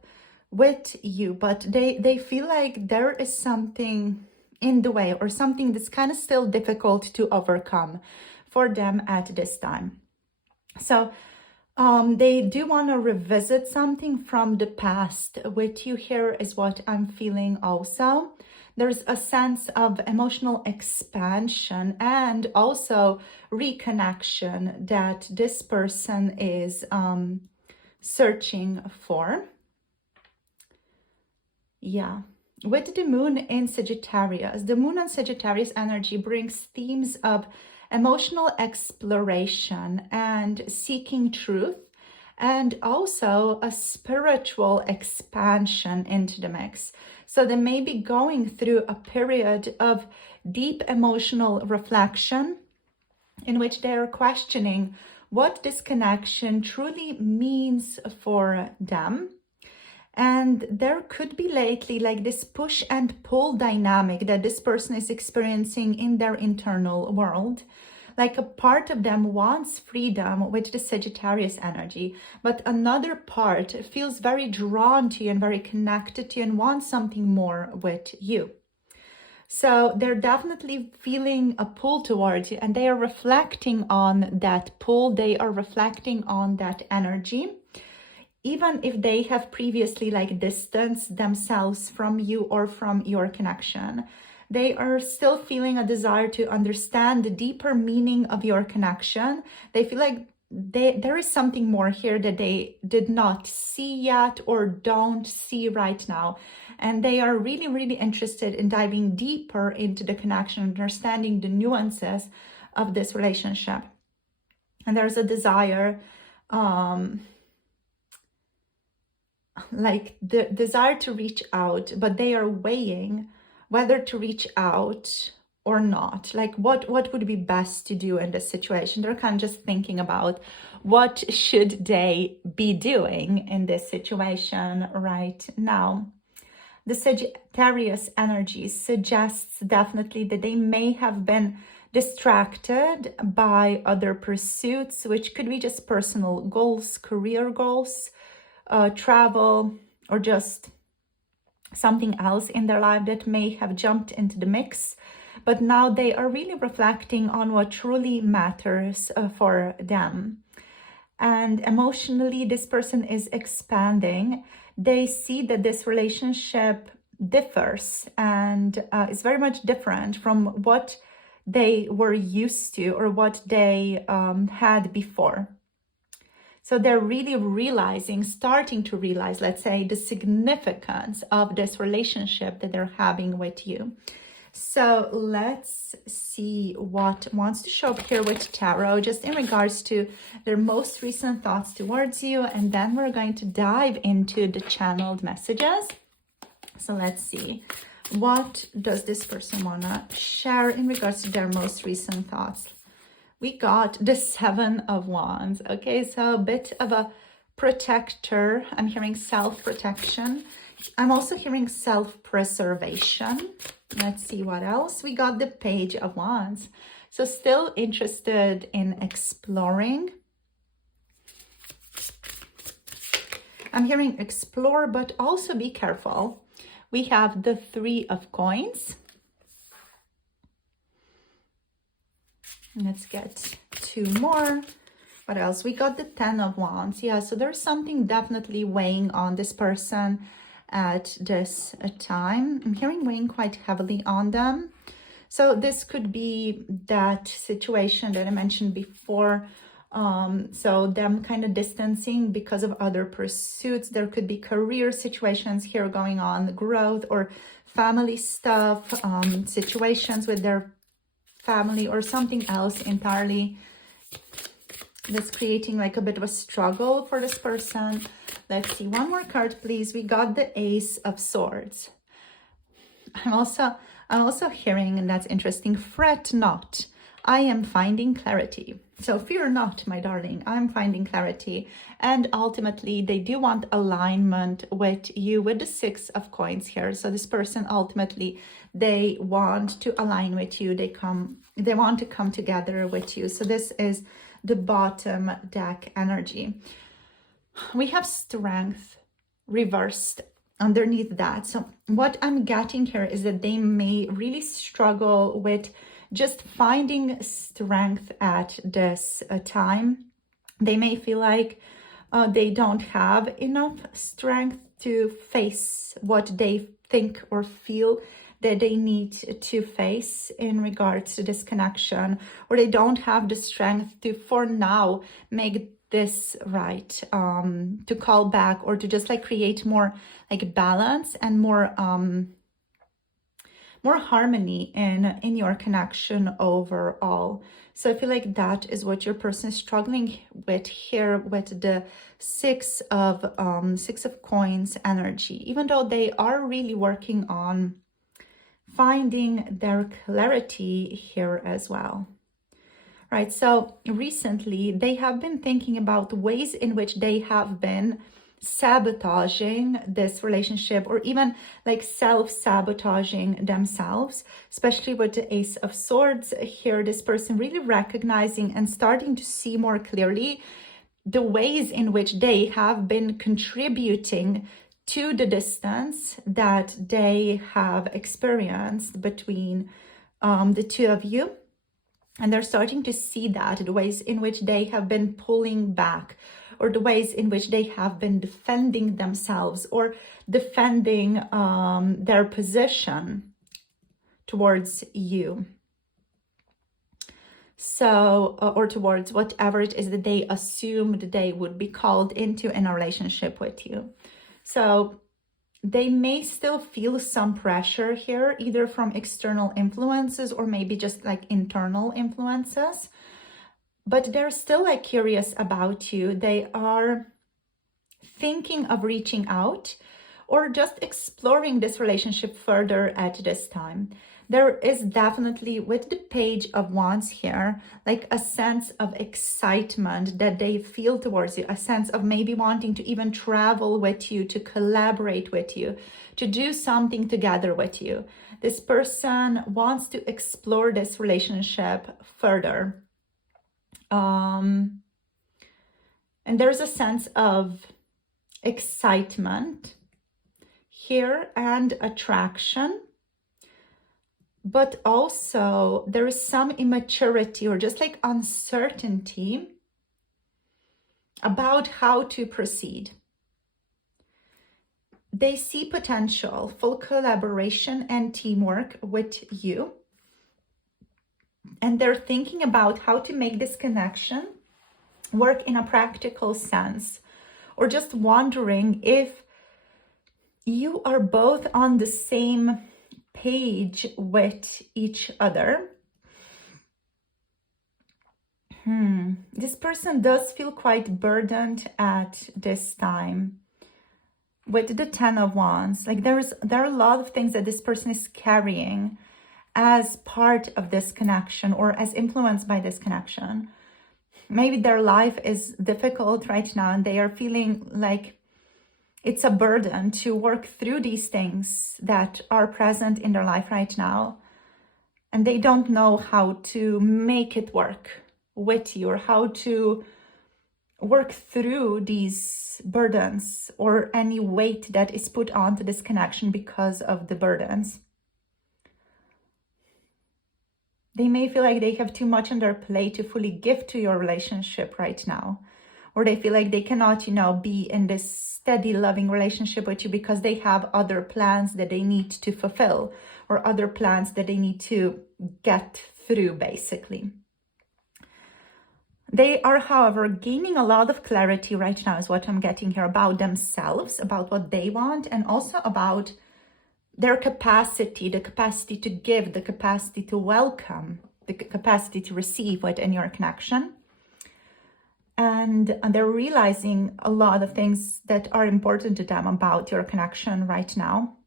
with you. But they feel like there is something in the way or something that's kind of still difficult to overcome for them at this time. So they do want to revisit something from the past with you here is what I'm feeling also. There's a sense of emotional expansion and also reconnection that this person is searching for. Yeah. With the moon in Sagittarius, the moon and Sagittarius energy brings themes of emotional exploration and seeking truth, and also a spiritual expansion into the mix. So they may be going through a period of deep emotional reflection in which they are questioning what this connection truly means for them. And there could be lately like this push and pull dynamic that this person is experiencing in their internal world. Like a part of them wants freedom with the Sagittarius energy, but another part feels very drawn to you and very connected to you and wants something more with you. So they're definitely feeling a pull towards you, and they are reflecting on that pull. They are reflecting on that energy. Even if they have previously like distanced themselves from you or from your connection, they are still feeling a desire to understand the deeper meaning of your connection. They feel like there is something more here that they did not see yet or don't see right now. And they are really, really interested in diving deeper into the connection, understanding the nuances of this relationship. And there's a desire, like the desire to reach out, but they are weighing whether to reach out or not. Like what would be best to do in this situation. They're kind of just thinking about what should they be doing in this situation right now. The Sagittarius energy suggests definitely that they may have been distracted by other pursuits, which could be just personal goals, career goals, travel, or just something else in their life that may have jumped into the mix. But now they are really reflecting on what truly matters for them. And emotionally, this person is expanding. They see that this relationship differs and is very much different from what they were used to or what they had before. So they're really starting to realize, let's say, the significance of this relationship that they're having with you. So let's see what wants to show up here with Tarot, just in regards to their most recent thoughts towards you. And then we're going to dive into the channeled messages. So let's see. What does this person want to share in regards to their most recent thoughts? We got the 7 of Wands. Okay, so a bit of a protector. I'm hearing self-protection. I'm also hearing self-preservation. Let's see what else. We got the Page of Wands. So still interested in exploring. I'm hearing explore, but also be careful. We have the 3 of Coins. Let's get 2 more. What else? We got the 10 of Wands. Yeah, so there's something definitely weighing on this person at this time. I'm hearing weighing quite heavily on them. So this could be that situation that I mentioned before. So them kind of distancing because of other pursuits. There could be career situations here going on, growth or family stuff, situations with their family or something else entirely that's creating like a bit of a struggle for this person. Let's see, one more card, please. We got the Ace of Swords. I'm also hearing, and that's interesting, fret not, I am finding clarity. So fear not, my darling, I'm finding clarity. And ultimately, they do want alignment with you with the 6 of Coins here. So this person, ultimately, they want to align with you. They want to come together with you. So this is the bottom deck energy. We have Strength reversed underneath that. So what I'm getting here is that they may really struggle with just finding strength at this time. They may feel like they don't have enough strength to face what they think or feel that they need to face in regards to this connection, or they don't have the strength to, for now, make this right, to call back or to just like create more like balance and more harmony in your connection overall. So I feel like that is what your person is struggling with here with the 6 of Coins energy. Even though they are really working on finding their clarity here as well. right? So recently they have been thinking about ways in which they have been sabotaging this relationship, or even like self-sabotaging themselves, especially with the Ace of Swords here. This person really recognizing and starting to see more clearly the ways in which they have been contributing to the distance that they have experienced between the two of you. And they're starting to see that, the ways in which they have been pulling back, or the ways in which they have been defending themselves, or defending their position towards you. So, or towards whatever it is that they assumed they would be called into in a relationship with you. So they may still feel some pressure here, either from external influences or maybe just like internal influences. But they're still like curious about you. They are thinking of reaching out or just exploring this relationship further at this time. There is definitely, with the Page of Wands here, like a sense of excitement that they feel towards you, a sense of maybe wanting to even travel with you, to collaborate with you, to do something together with you. This person wants to explore this relationship further. And there's a sense of excitement here and attraction. But also there is some immaturity or just like uncertainty about how to proceed. They see potential, full collaboration and teamwork with you. And they're thinking about how to make this connection work in a practical sense, or just wondering if you are both on the same page with each other. This person does feel quite burdened at this time with the Ten of Wands. Like there are a lot of things that this person is carrying as part of this connection, or as influenced by this connection. Maybe their life is difficult right now and they are feeling like it's a burden to work through these things that are present in their life right now. And they don't know how to make it work with you, or how to work through these burdens or any weight that is put onto this connection because of the burdens. They may feel like they have too much on their plate to fully give to your relationship right now. Or they feel like they cannot, be in this steady, loving relationship with you because they have other plans that they need to fulfill, or other plans that they need to get through, basically. They are, however, gaining a lot of clarity right now, is what I'm getting here, about themselves, about what they want, and also about their capacity, the capacity to give, the capacity to welcome, the capacity to receive within your connection. And they're realizing a lot of things that are important to them about your connection right now,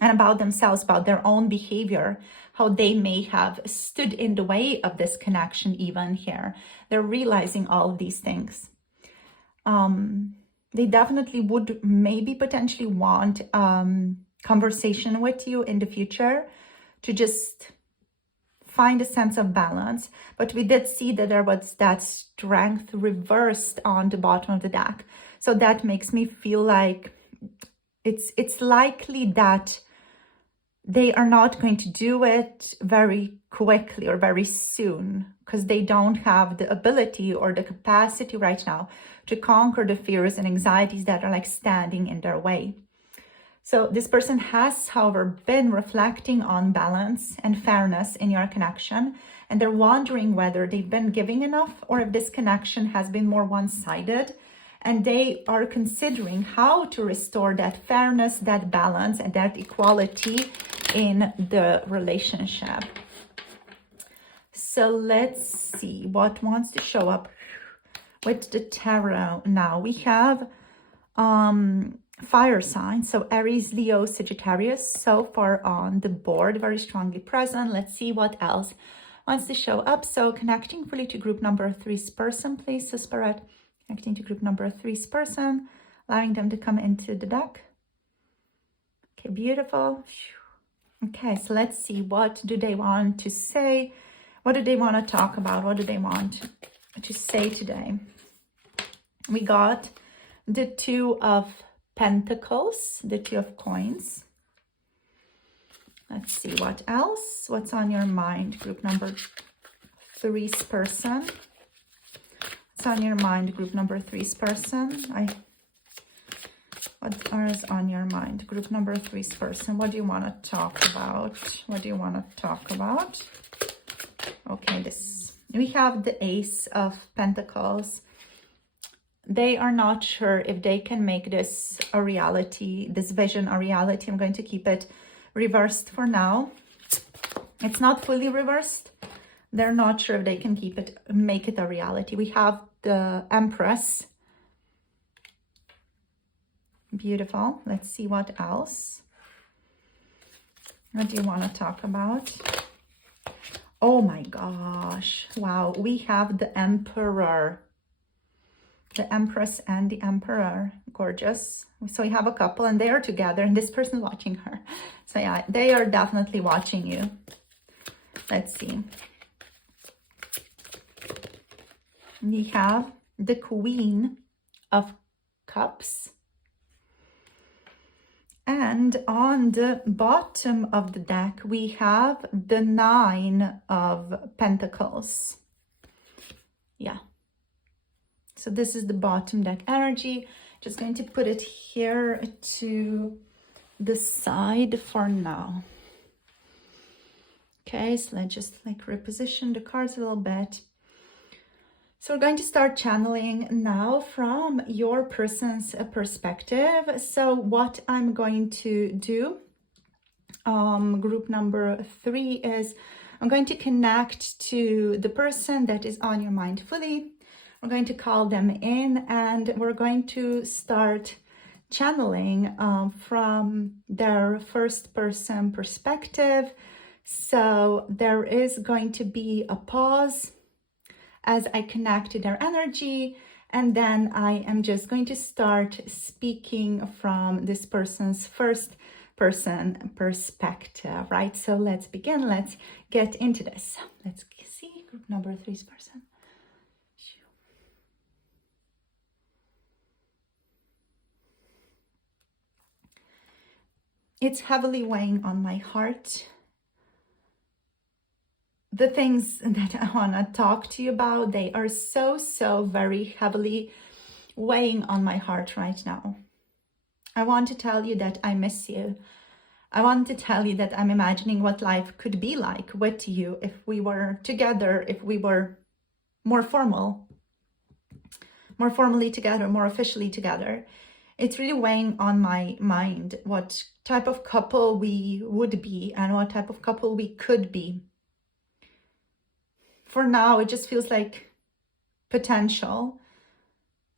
and about themselves, about their own behavior, how they may have stood in the way of this connection even here. They're realizing all of these things. They definitely would maybe potentially want conversation with you in the future to just find a sense of balance. But we did see that there was that strength reversed on the bottom of the deck. So that makes me feel like it's likely that they are not going to do it very quickly or very soon, because they don't have the ability or the capacity right now to conquer the fears and anxieties that are like standing in their way. So this person has, however, been reflecting on balance and fairness in your connection, and they're wondering whether they've been giving enough, or if this connection has been more one-sided, and they are considering how to restore that fairness, that balance, and that equality in the relationship. So let's see what wants to show up with the tarot now. We have fire signs, so Aries, Leo, Sagittarius so far on the board, very strongly present. Let's see what else wants to show up. So connecting fully to group number 3's person, please. So Spirit, connecting to group number 3's person, allowing them to come into the deck. Okay, beautiful. Okay, so let's see, what do they want to say? What do they want to talk about? What do they want to say today? We got the 2 of Pentacles, the 2 of Coins. Let's see, what else? What's on your mind, group number 3's person? What's on your mind, group number 3's person? What is on your mind, group number 3's person? What do you want to talk about? What do you want to talk about? Okay, we have the Ace of Pentacles. They are not sure if they can make this a reality, this vision a reality. I'm going to keep it reversed for now. It's not fully reversed. They're not sure if they can make it a reality. We have the Empress. Beautiful. Let's see what else. What do you want to talk about? Oh my gosh. Wow. We have the Emperor. The Empress and the Emperor. Gorgeous. So we have a couple and they are together and this person is watching her. So yeah, they are definitely watching you. Let's see. We have the Queen of Cups. And on the bottom of the deck, we have the 9 of Pentacles. Yeah. So this is the bottom deck energy. Just going to put it here to the side for now. Okay, so let's just reposition the cards a little bit. So we're going to start channeling now from your person's perspective. So what I'm going to do, group number 3, is I'm going to connect to the person that is on your mind fully. We're going to call them in and we're going to start channeling from their first person perspective. So there is going to be a pause as I connect to their energy, and then I am just going to start speaking from this person's first person perspective, right? So let's begin. Let's get into this. Let's see group number 3's person. It's heavily weighing on my heart. The things that I want to talk to you about, they are so very heavily weighing on my heart right now. I want to tell you that I miss you. I want to tell you that I'm imagining what life could be like with you if we were together, if we were more formally together, more officially together. It's really weighing on my mind what type of couple we would be and what type of couple we could be. For now, it just feels like potential.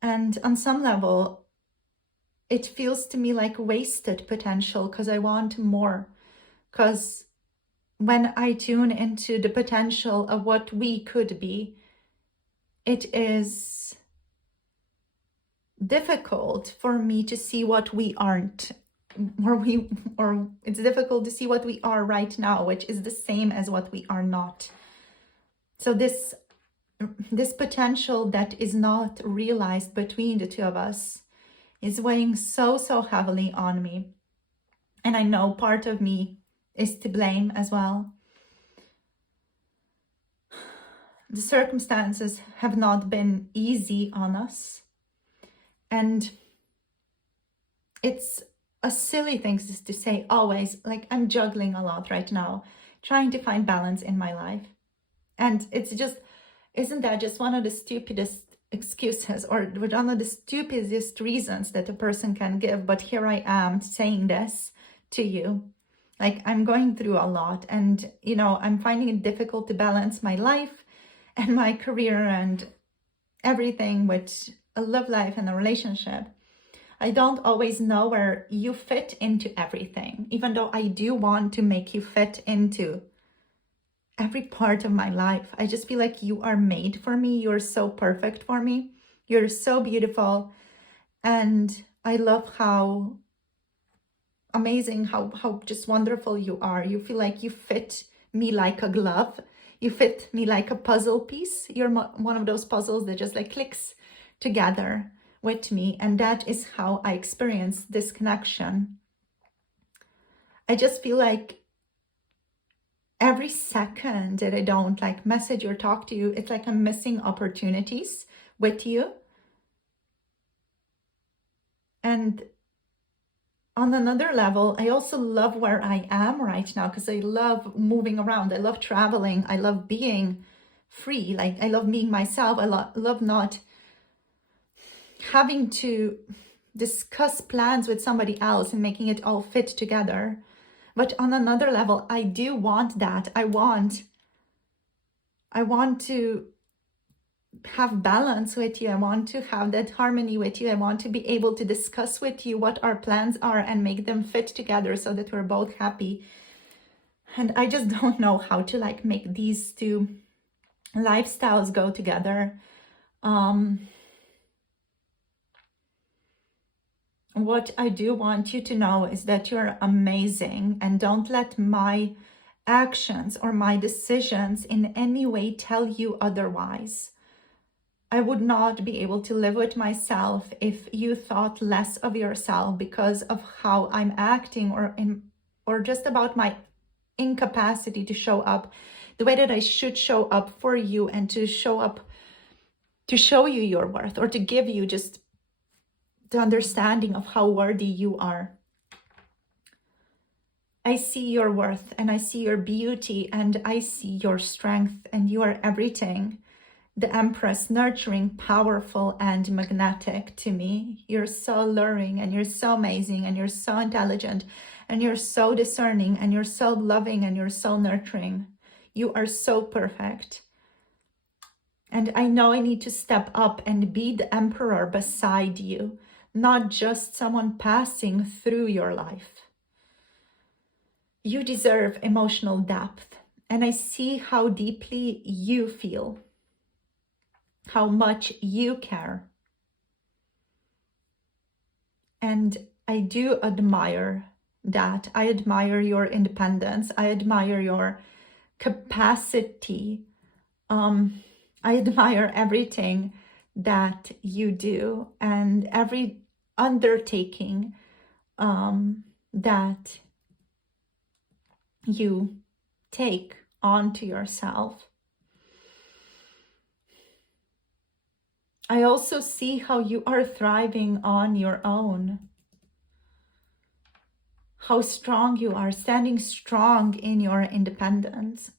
And on some level, it feels to me like wasted potential because I want more. Because when I tune into the potential of what we could be, it is difficult for me to see what we aren't, or it's difficult to see what we are right now, which is the same as what we are not. So this potential that is not realized between the two of us is weighing so heavily on me. And I know part of me is to blame as well. The circumstances have not been easy on us. And it's a silly thing to say always, like I'm juggling a lot right now, trying to find balance in my life. And it's just, isn't that just one of the stupidest excuses or one of the stupidest reasons that a person can give? But here I am saying this to you. Like I'm going through a lot and, you know, I'm finding it difficult to balance my life and my career and everything with a love life and a relationship. I don't always know where you fit into everything, even though I do want to make you fit into every part of my life. I just feel like you are made for me. You're so perfect for me. You're so beautiful. And I love how amazing, how just wonderful you are. You feel like you fit me like a glove. You fit me like a puzzle piece. You're one of those puzzles that just like clicks together with me. And that is how I experience this connection. I just feel like every second that I don't like message or talk to you, it's like I'm missing opportunities with you. And on another level, I also love where I am right now because I love moving around. I love traveling. I love being free. Like I love being myself. I love not having to discuss plans with somebody else and making it all fit together. But on another level, I do want that. I want to have balance with you. I want to have that harmony with you. I want to be able to discuss with you what our plans are and make them fit together so that we're both happy. And I just don't know how to like make these two lifestyles go together. What I do want you to know is that you're amazing, and don't let my actions or my decisions in any way tell you otherwise. I would not be able to live with myself if you thought less of yourself because of how I'm acting or just about my incapacity to show up the way that I should show up for you and to show you your worth, or to give you just the understanding of how worthy you are. I see your worth and I see your beauty and I see your strength, and you are everything. The Empress, nurturing, powerful, and magnetic to me. You're so alluring, and you're so amazing, and you're so intelligent, and you're so discerning, and you're so loving, and you're so nurturing. You are so perfect. And I know I need to step up and be the emperor beside you, not just someone passing through your life. You deserve emotional depth, and I see how deeply you feel, how much you care. And I do admire that. I admire your independence. I admire your capacity. I admire everything that you do and every undertaking that you take onto yourself. I also see how you are thriving on your own. How strong you are, standing strong in your independence.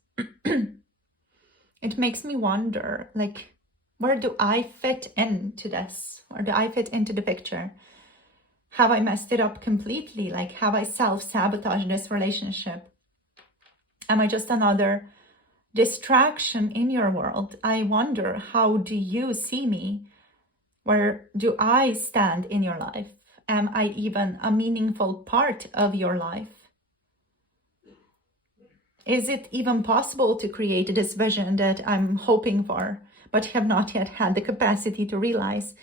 It makes me wonder, like, where do I fit into this? Where do I fit into the picture? Have I messed it up completely? Like, have I self-sabotaged this relationship? Am I just another distraction in your world? I wonder, how do you see me? Where do I stand in your life? Am I even a meaningful part of your life? Is it even possible to create this vision that I'm hoping for, but have not yet had the capacity to realize?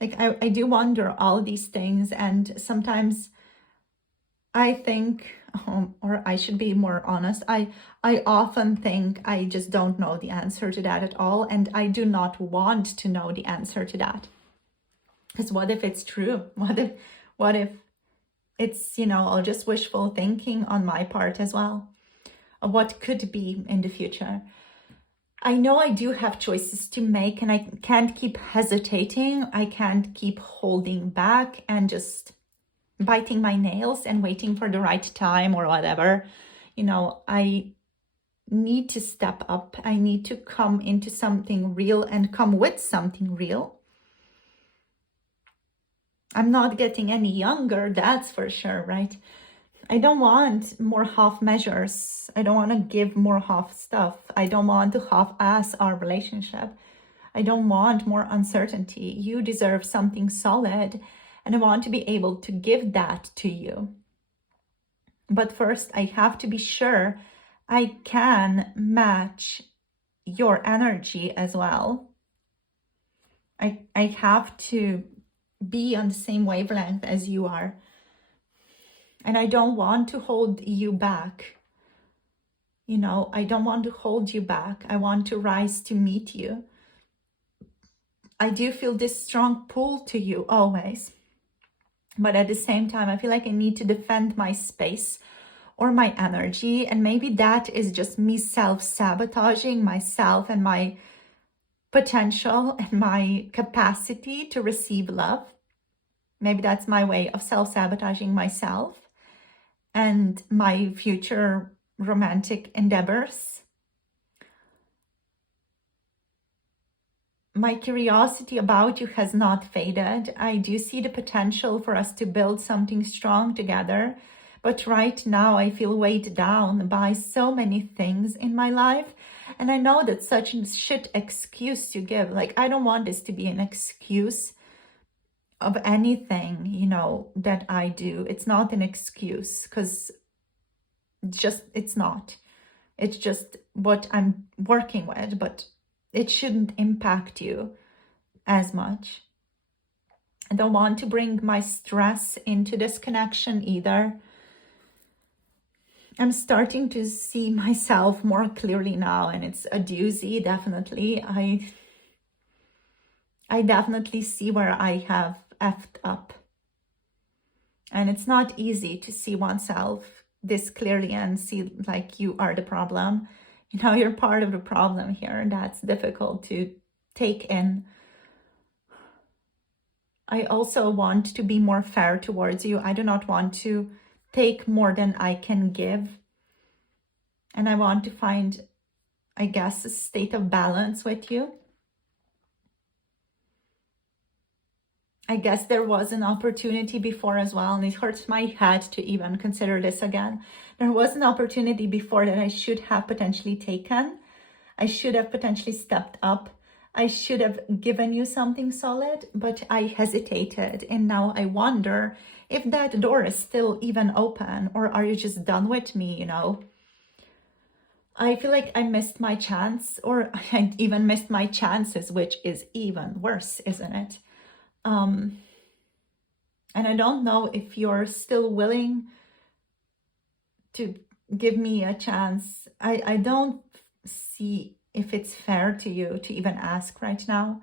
Like, I do wonder all these things, and sometimes I think, or I should be more honest, I often think I just don't know the answer to that at all, and I do not want to know the answer to that. Because what if it's true? What if it's, all just wishful thinking on my part as well, of what could be in the future? I know I do have choices to make, and I can't keep hesitating. I can't keep holding back and just biting my nails and waiting for the right time or whatever. I need to step up. I need to come into something real and come with something real. I'm not getting any younger, that's for sure, right? I don't want more half measures. I don't want to give more half stuff. I don't want to half-ass our relationship. I don't want more uncertainty. You deserve something solid, and I want to be able to give that to you. But first, I have to be sure I can match your energy as well. I have to be on the same wavelength as you are. And I don't want to hold you back. You know, I don't want to hold you back. I want to rise to meet you. I do feel this strong pull to you always. But at the same time, I feel like I need to defend my space or my energy. And maybe that is just me self-sabotaging myself and my potential and my capacity to receive love. Maybe that's my way of self-sabotaging myself and my future romantic endeavors. My curiosity about you has not faded. I do see the potential for us to build something strong together. But right now I feel weighed down by so many things in my life. And I know that's such a shit excuse to give. Like, I don't want this to be an excuse of anything, you know, that I do. It's not an excuse, because it's not. It's just what I'm working with, but it shouldn't impact you as much. I don't want to bring my stress into this connection either. I'm starting to see myself more clearly now, and it's a doozy, definitely. I definitely see where I have effed up. And it's not easy to see oneself this clearly and see like you are the problem. You know, you're part of the problem here, and that's difficult to take in. I also want to be more fair towards you. I do not want to take more than I can give. And I want to find, I guess, a state of balance with you. I guess there was an opportunity before as well, and it hurts my head to even consider this again. There was an opportunity before that I should have potentially taken. I should have potentially stepped up. I should have given you something solid, but I hesitated. And now I wonder if that door is still even open, or are you just done with me, you know? I feel like I missed my chance, or I even missed my chances, which is even worse, isn't it? And I don't know if you're still willing to give me a chance. I don't see if it's fair to you to even ask right now.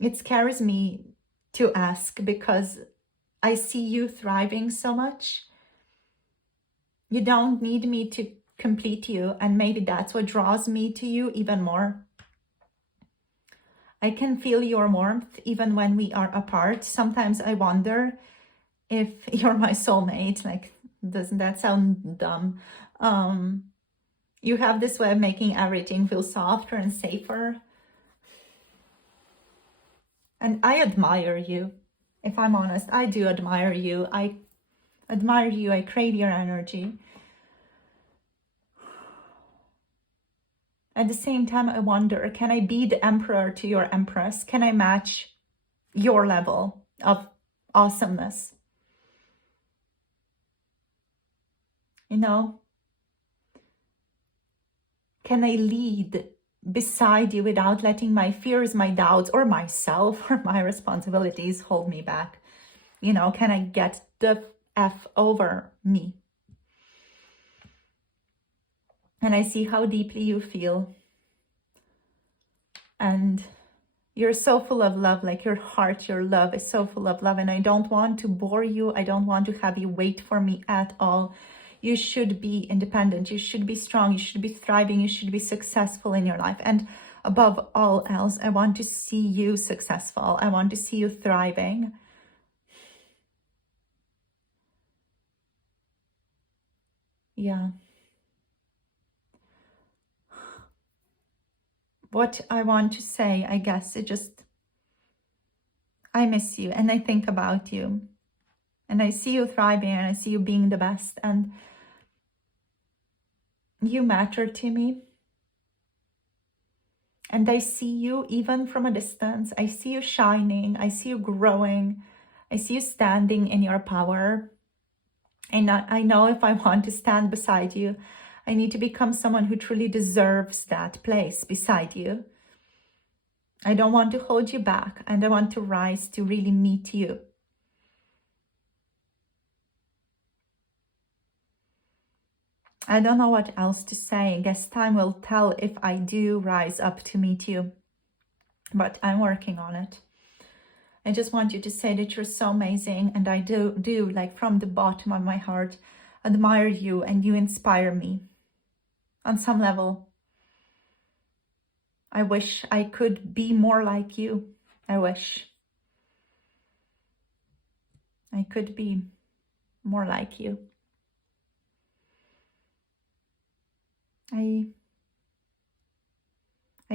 It scares me to ask because I see you thriving so much. You don't need me to complete you, and maybe that's what draws me to you even more. I can feel your warmth even when we are apart. Sometimes I wonder if you're my soulmate. Like, doesn't that sound dumb? You have this way of making everything feel softer and safer. And I admire you. If I'm honest, I do admire you. I admire you. I crave your energy. At the same time, I wonder, can I be the emperor to your empress? Can I match your level of awesomeness? You know? Can I lead beside you without letting my fears, my doubts, or myself or my responsibilities hold me back? You know, can I get the F over me? And I see how deeply you feel. And you're so full of love, like your heart, your love is so full of love. And I don't want to bore you. I don't want to have you wait for me at all. You should be independent. You should be strong. You should be thriving. You should be successful in your life. And above all else, I want to see you successful. I want to see you thriving. Yeah. What I want to say, I guess, I miss you and I think about you. And I see you thriving and I see you being the best. And you matter to me. And I see you even from a distance. I see you shining. I see you growing. I see you standing in your power. And I know if I want to stand beside you, I need to become someone who truly deserves that place beside you. I don't want to hold you back, and I want to rise to really meet you. I don't know what else to say. I guess time will tell if I do rise up to meet you, but I'm working on it. I just want you to say that you're so amazing, and I do like from the bottom of my heart, admire you, and you inspire me on some level. I wish I could be more like you. I wish I could be more like you. I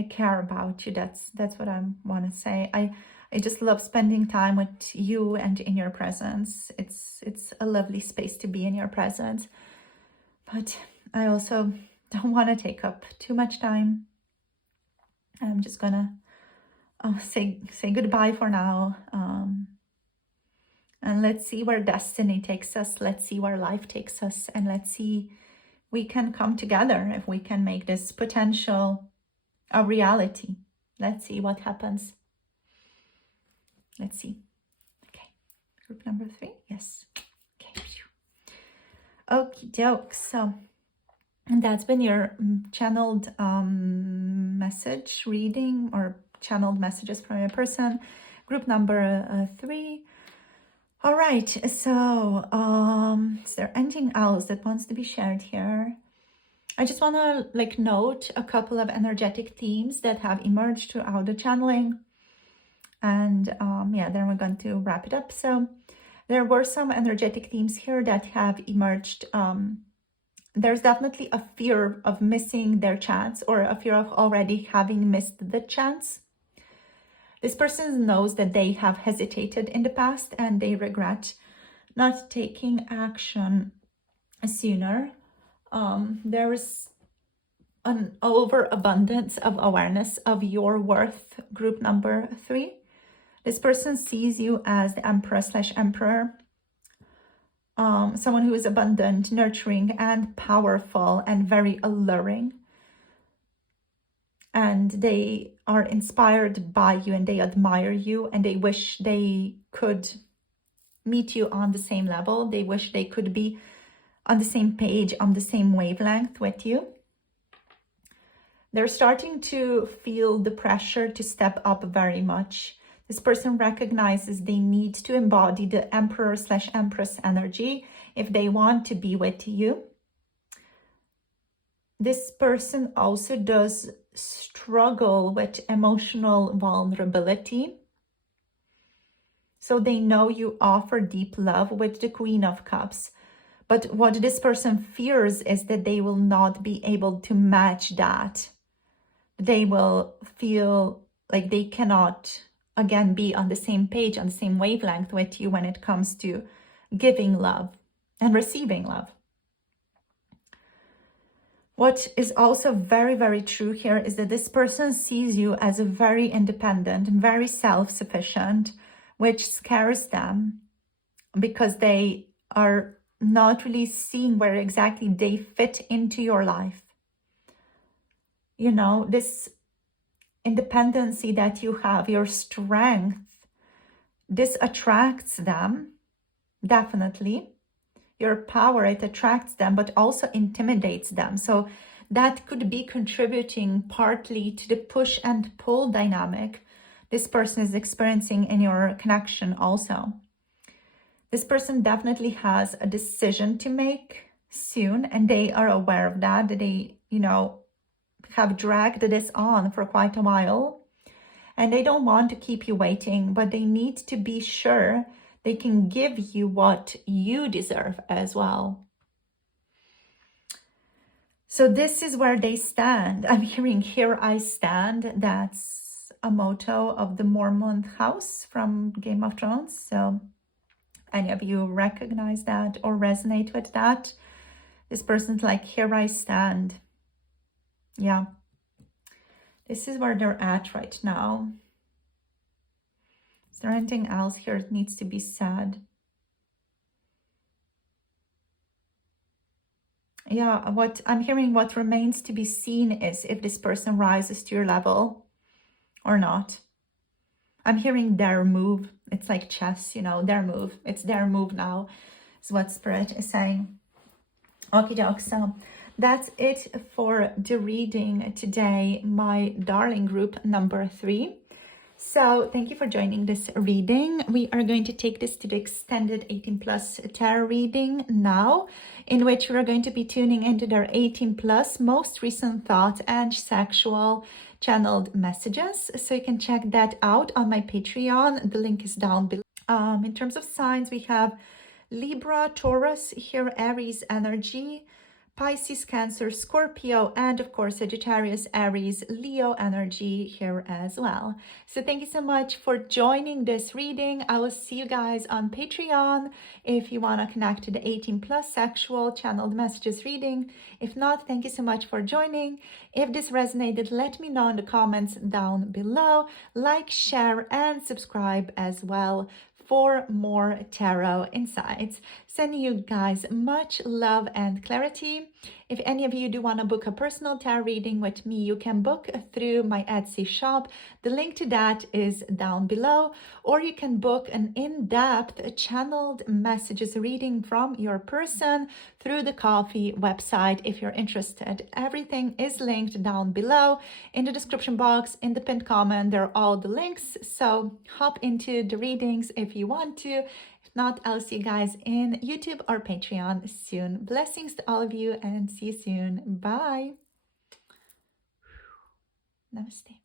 care about you. That's what I want to say. I just love spending time with you and in your presence. It's a lovely space to be in your presence. But I also don't want to take up too much time. I'm just gonna say goodbye for now. And let's see where destiny takes us. Let's see where life takes us. And let's see, we can come together if we can make this potential a reality. Let's see what happens. Let's see. Okay, group number 3. Yes. Okay. Okie doke. So that's been your channeled message reading, or channeled messages from a person. Group number 3. All right. So is there anything else that wants to be shared here? I just want to note a couple of energetic themes that have emerged throughout the channeling. And yeah, then we're going to wrap it up. So there were some energetic themes here that have emerged. There's definitely a fear of missing their chance, or a fear of already having missed the chance. This person knows that they have hesitated in the past and they regret not taking action sooner. There is an overabundance of awareness of your worth, group number 3. This person sees you as the emperor/emperor, someone who is abundant, nurturing, and powerful, and very alluring. And they are inspired by you, and they admire you, and they wish they could meet you on the same level. They wish they could be on the same page, on the same wavelength with you. They're starting to feel the pressure to step up very much. This person recognizes they need to embody the emperor/empress energy if they want to be with you. This person also does struggle with emotional vulnerability. So they know you offer deep love with the Queen of Cups. But what this person fears is that they will not be able to match that. They will feel like they cannot, again, be on the same page, on the same wavelength with you when it comes to giving love and receiving love. What is also very, very true here is that this person sees you as a very independent and very self-sufficient, which scares them because they are not really seeing where exactly they fit into your life. You know, this independency that you have, your strength, this attracts them, definitely. Your power, it attracts them, but also intimidates them. So that could be contributing partly to the push and pull dynamic this person is experiencing in your connection also. This person definitely has a decision to make soon, and they are aware of that. They, have dragged this on for quite a while, and they don't want to keep you waiting, but they need to be sure they can give you what you deserve as well. So this is where they stand. I'm hearing "Here I Stand." That's a motto of the Mormon house from Game of Thrones. So any of you recognize that or resonate with that? This person's like, here I stand. Yeah. This is where they're at right now. Is there anything else here that needs to be said? Yeah, what I'm hearing, what remains to be seen is if this person rises to your level or not. I'm hearing their move. It's like chess, you know, their move. It's their move now, is what Spirit is saying. Okie doke. So that's it for the reading today, my darling group number 3. So thank you for joining this reading. We are going to take this to the extended 18 plus tarot reading now, in which we are going to be tuning into their 18 plus most recent thoughts and sexual channeled messages. So you can check that out on my Patreon. The link is down below. In terms of signs, we have Libra, Taurus, here Aries energy, Pisces, Cancer, Scorpio, and of course Sagittarius, Aries, Leo energy here as well. So thank you so much for joining this reading. I will see you guys on Patreon if you want to connect to the 18 plus sexual channeled messages reading. If not, thank you so much for joining. If this resonated, let me know in the comments down below. Like, share, and subscribe as well for more tarot insights. Sending you guys much love and clarity. If any of you do want to book a personal tarot reading with me, you can book through my Etsy shop. The link to that is down below. Or you can book an in-depth channeled messages reading from your person through the Ko-fi website if you're interested. Everything is linked down below in the description box, in the pinned comment. There are all the links. So hop into the readings if you want to. If not, I'll see you guys in YouTube or Patreon soon. Blessings to all of you and see you soon. Bye. Namaste.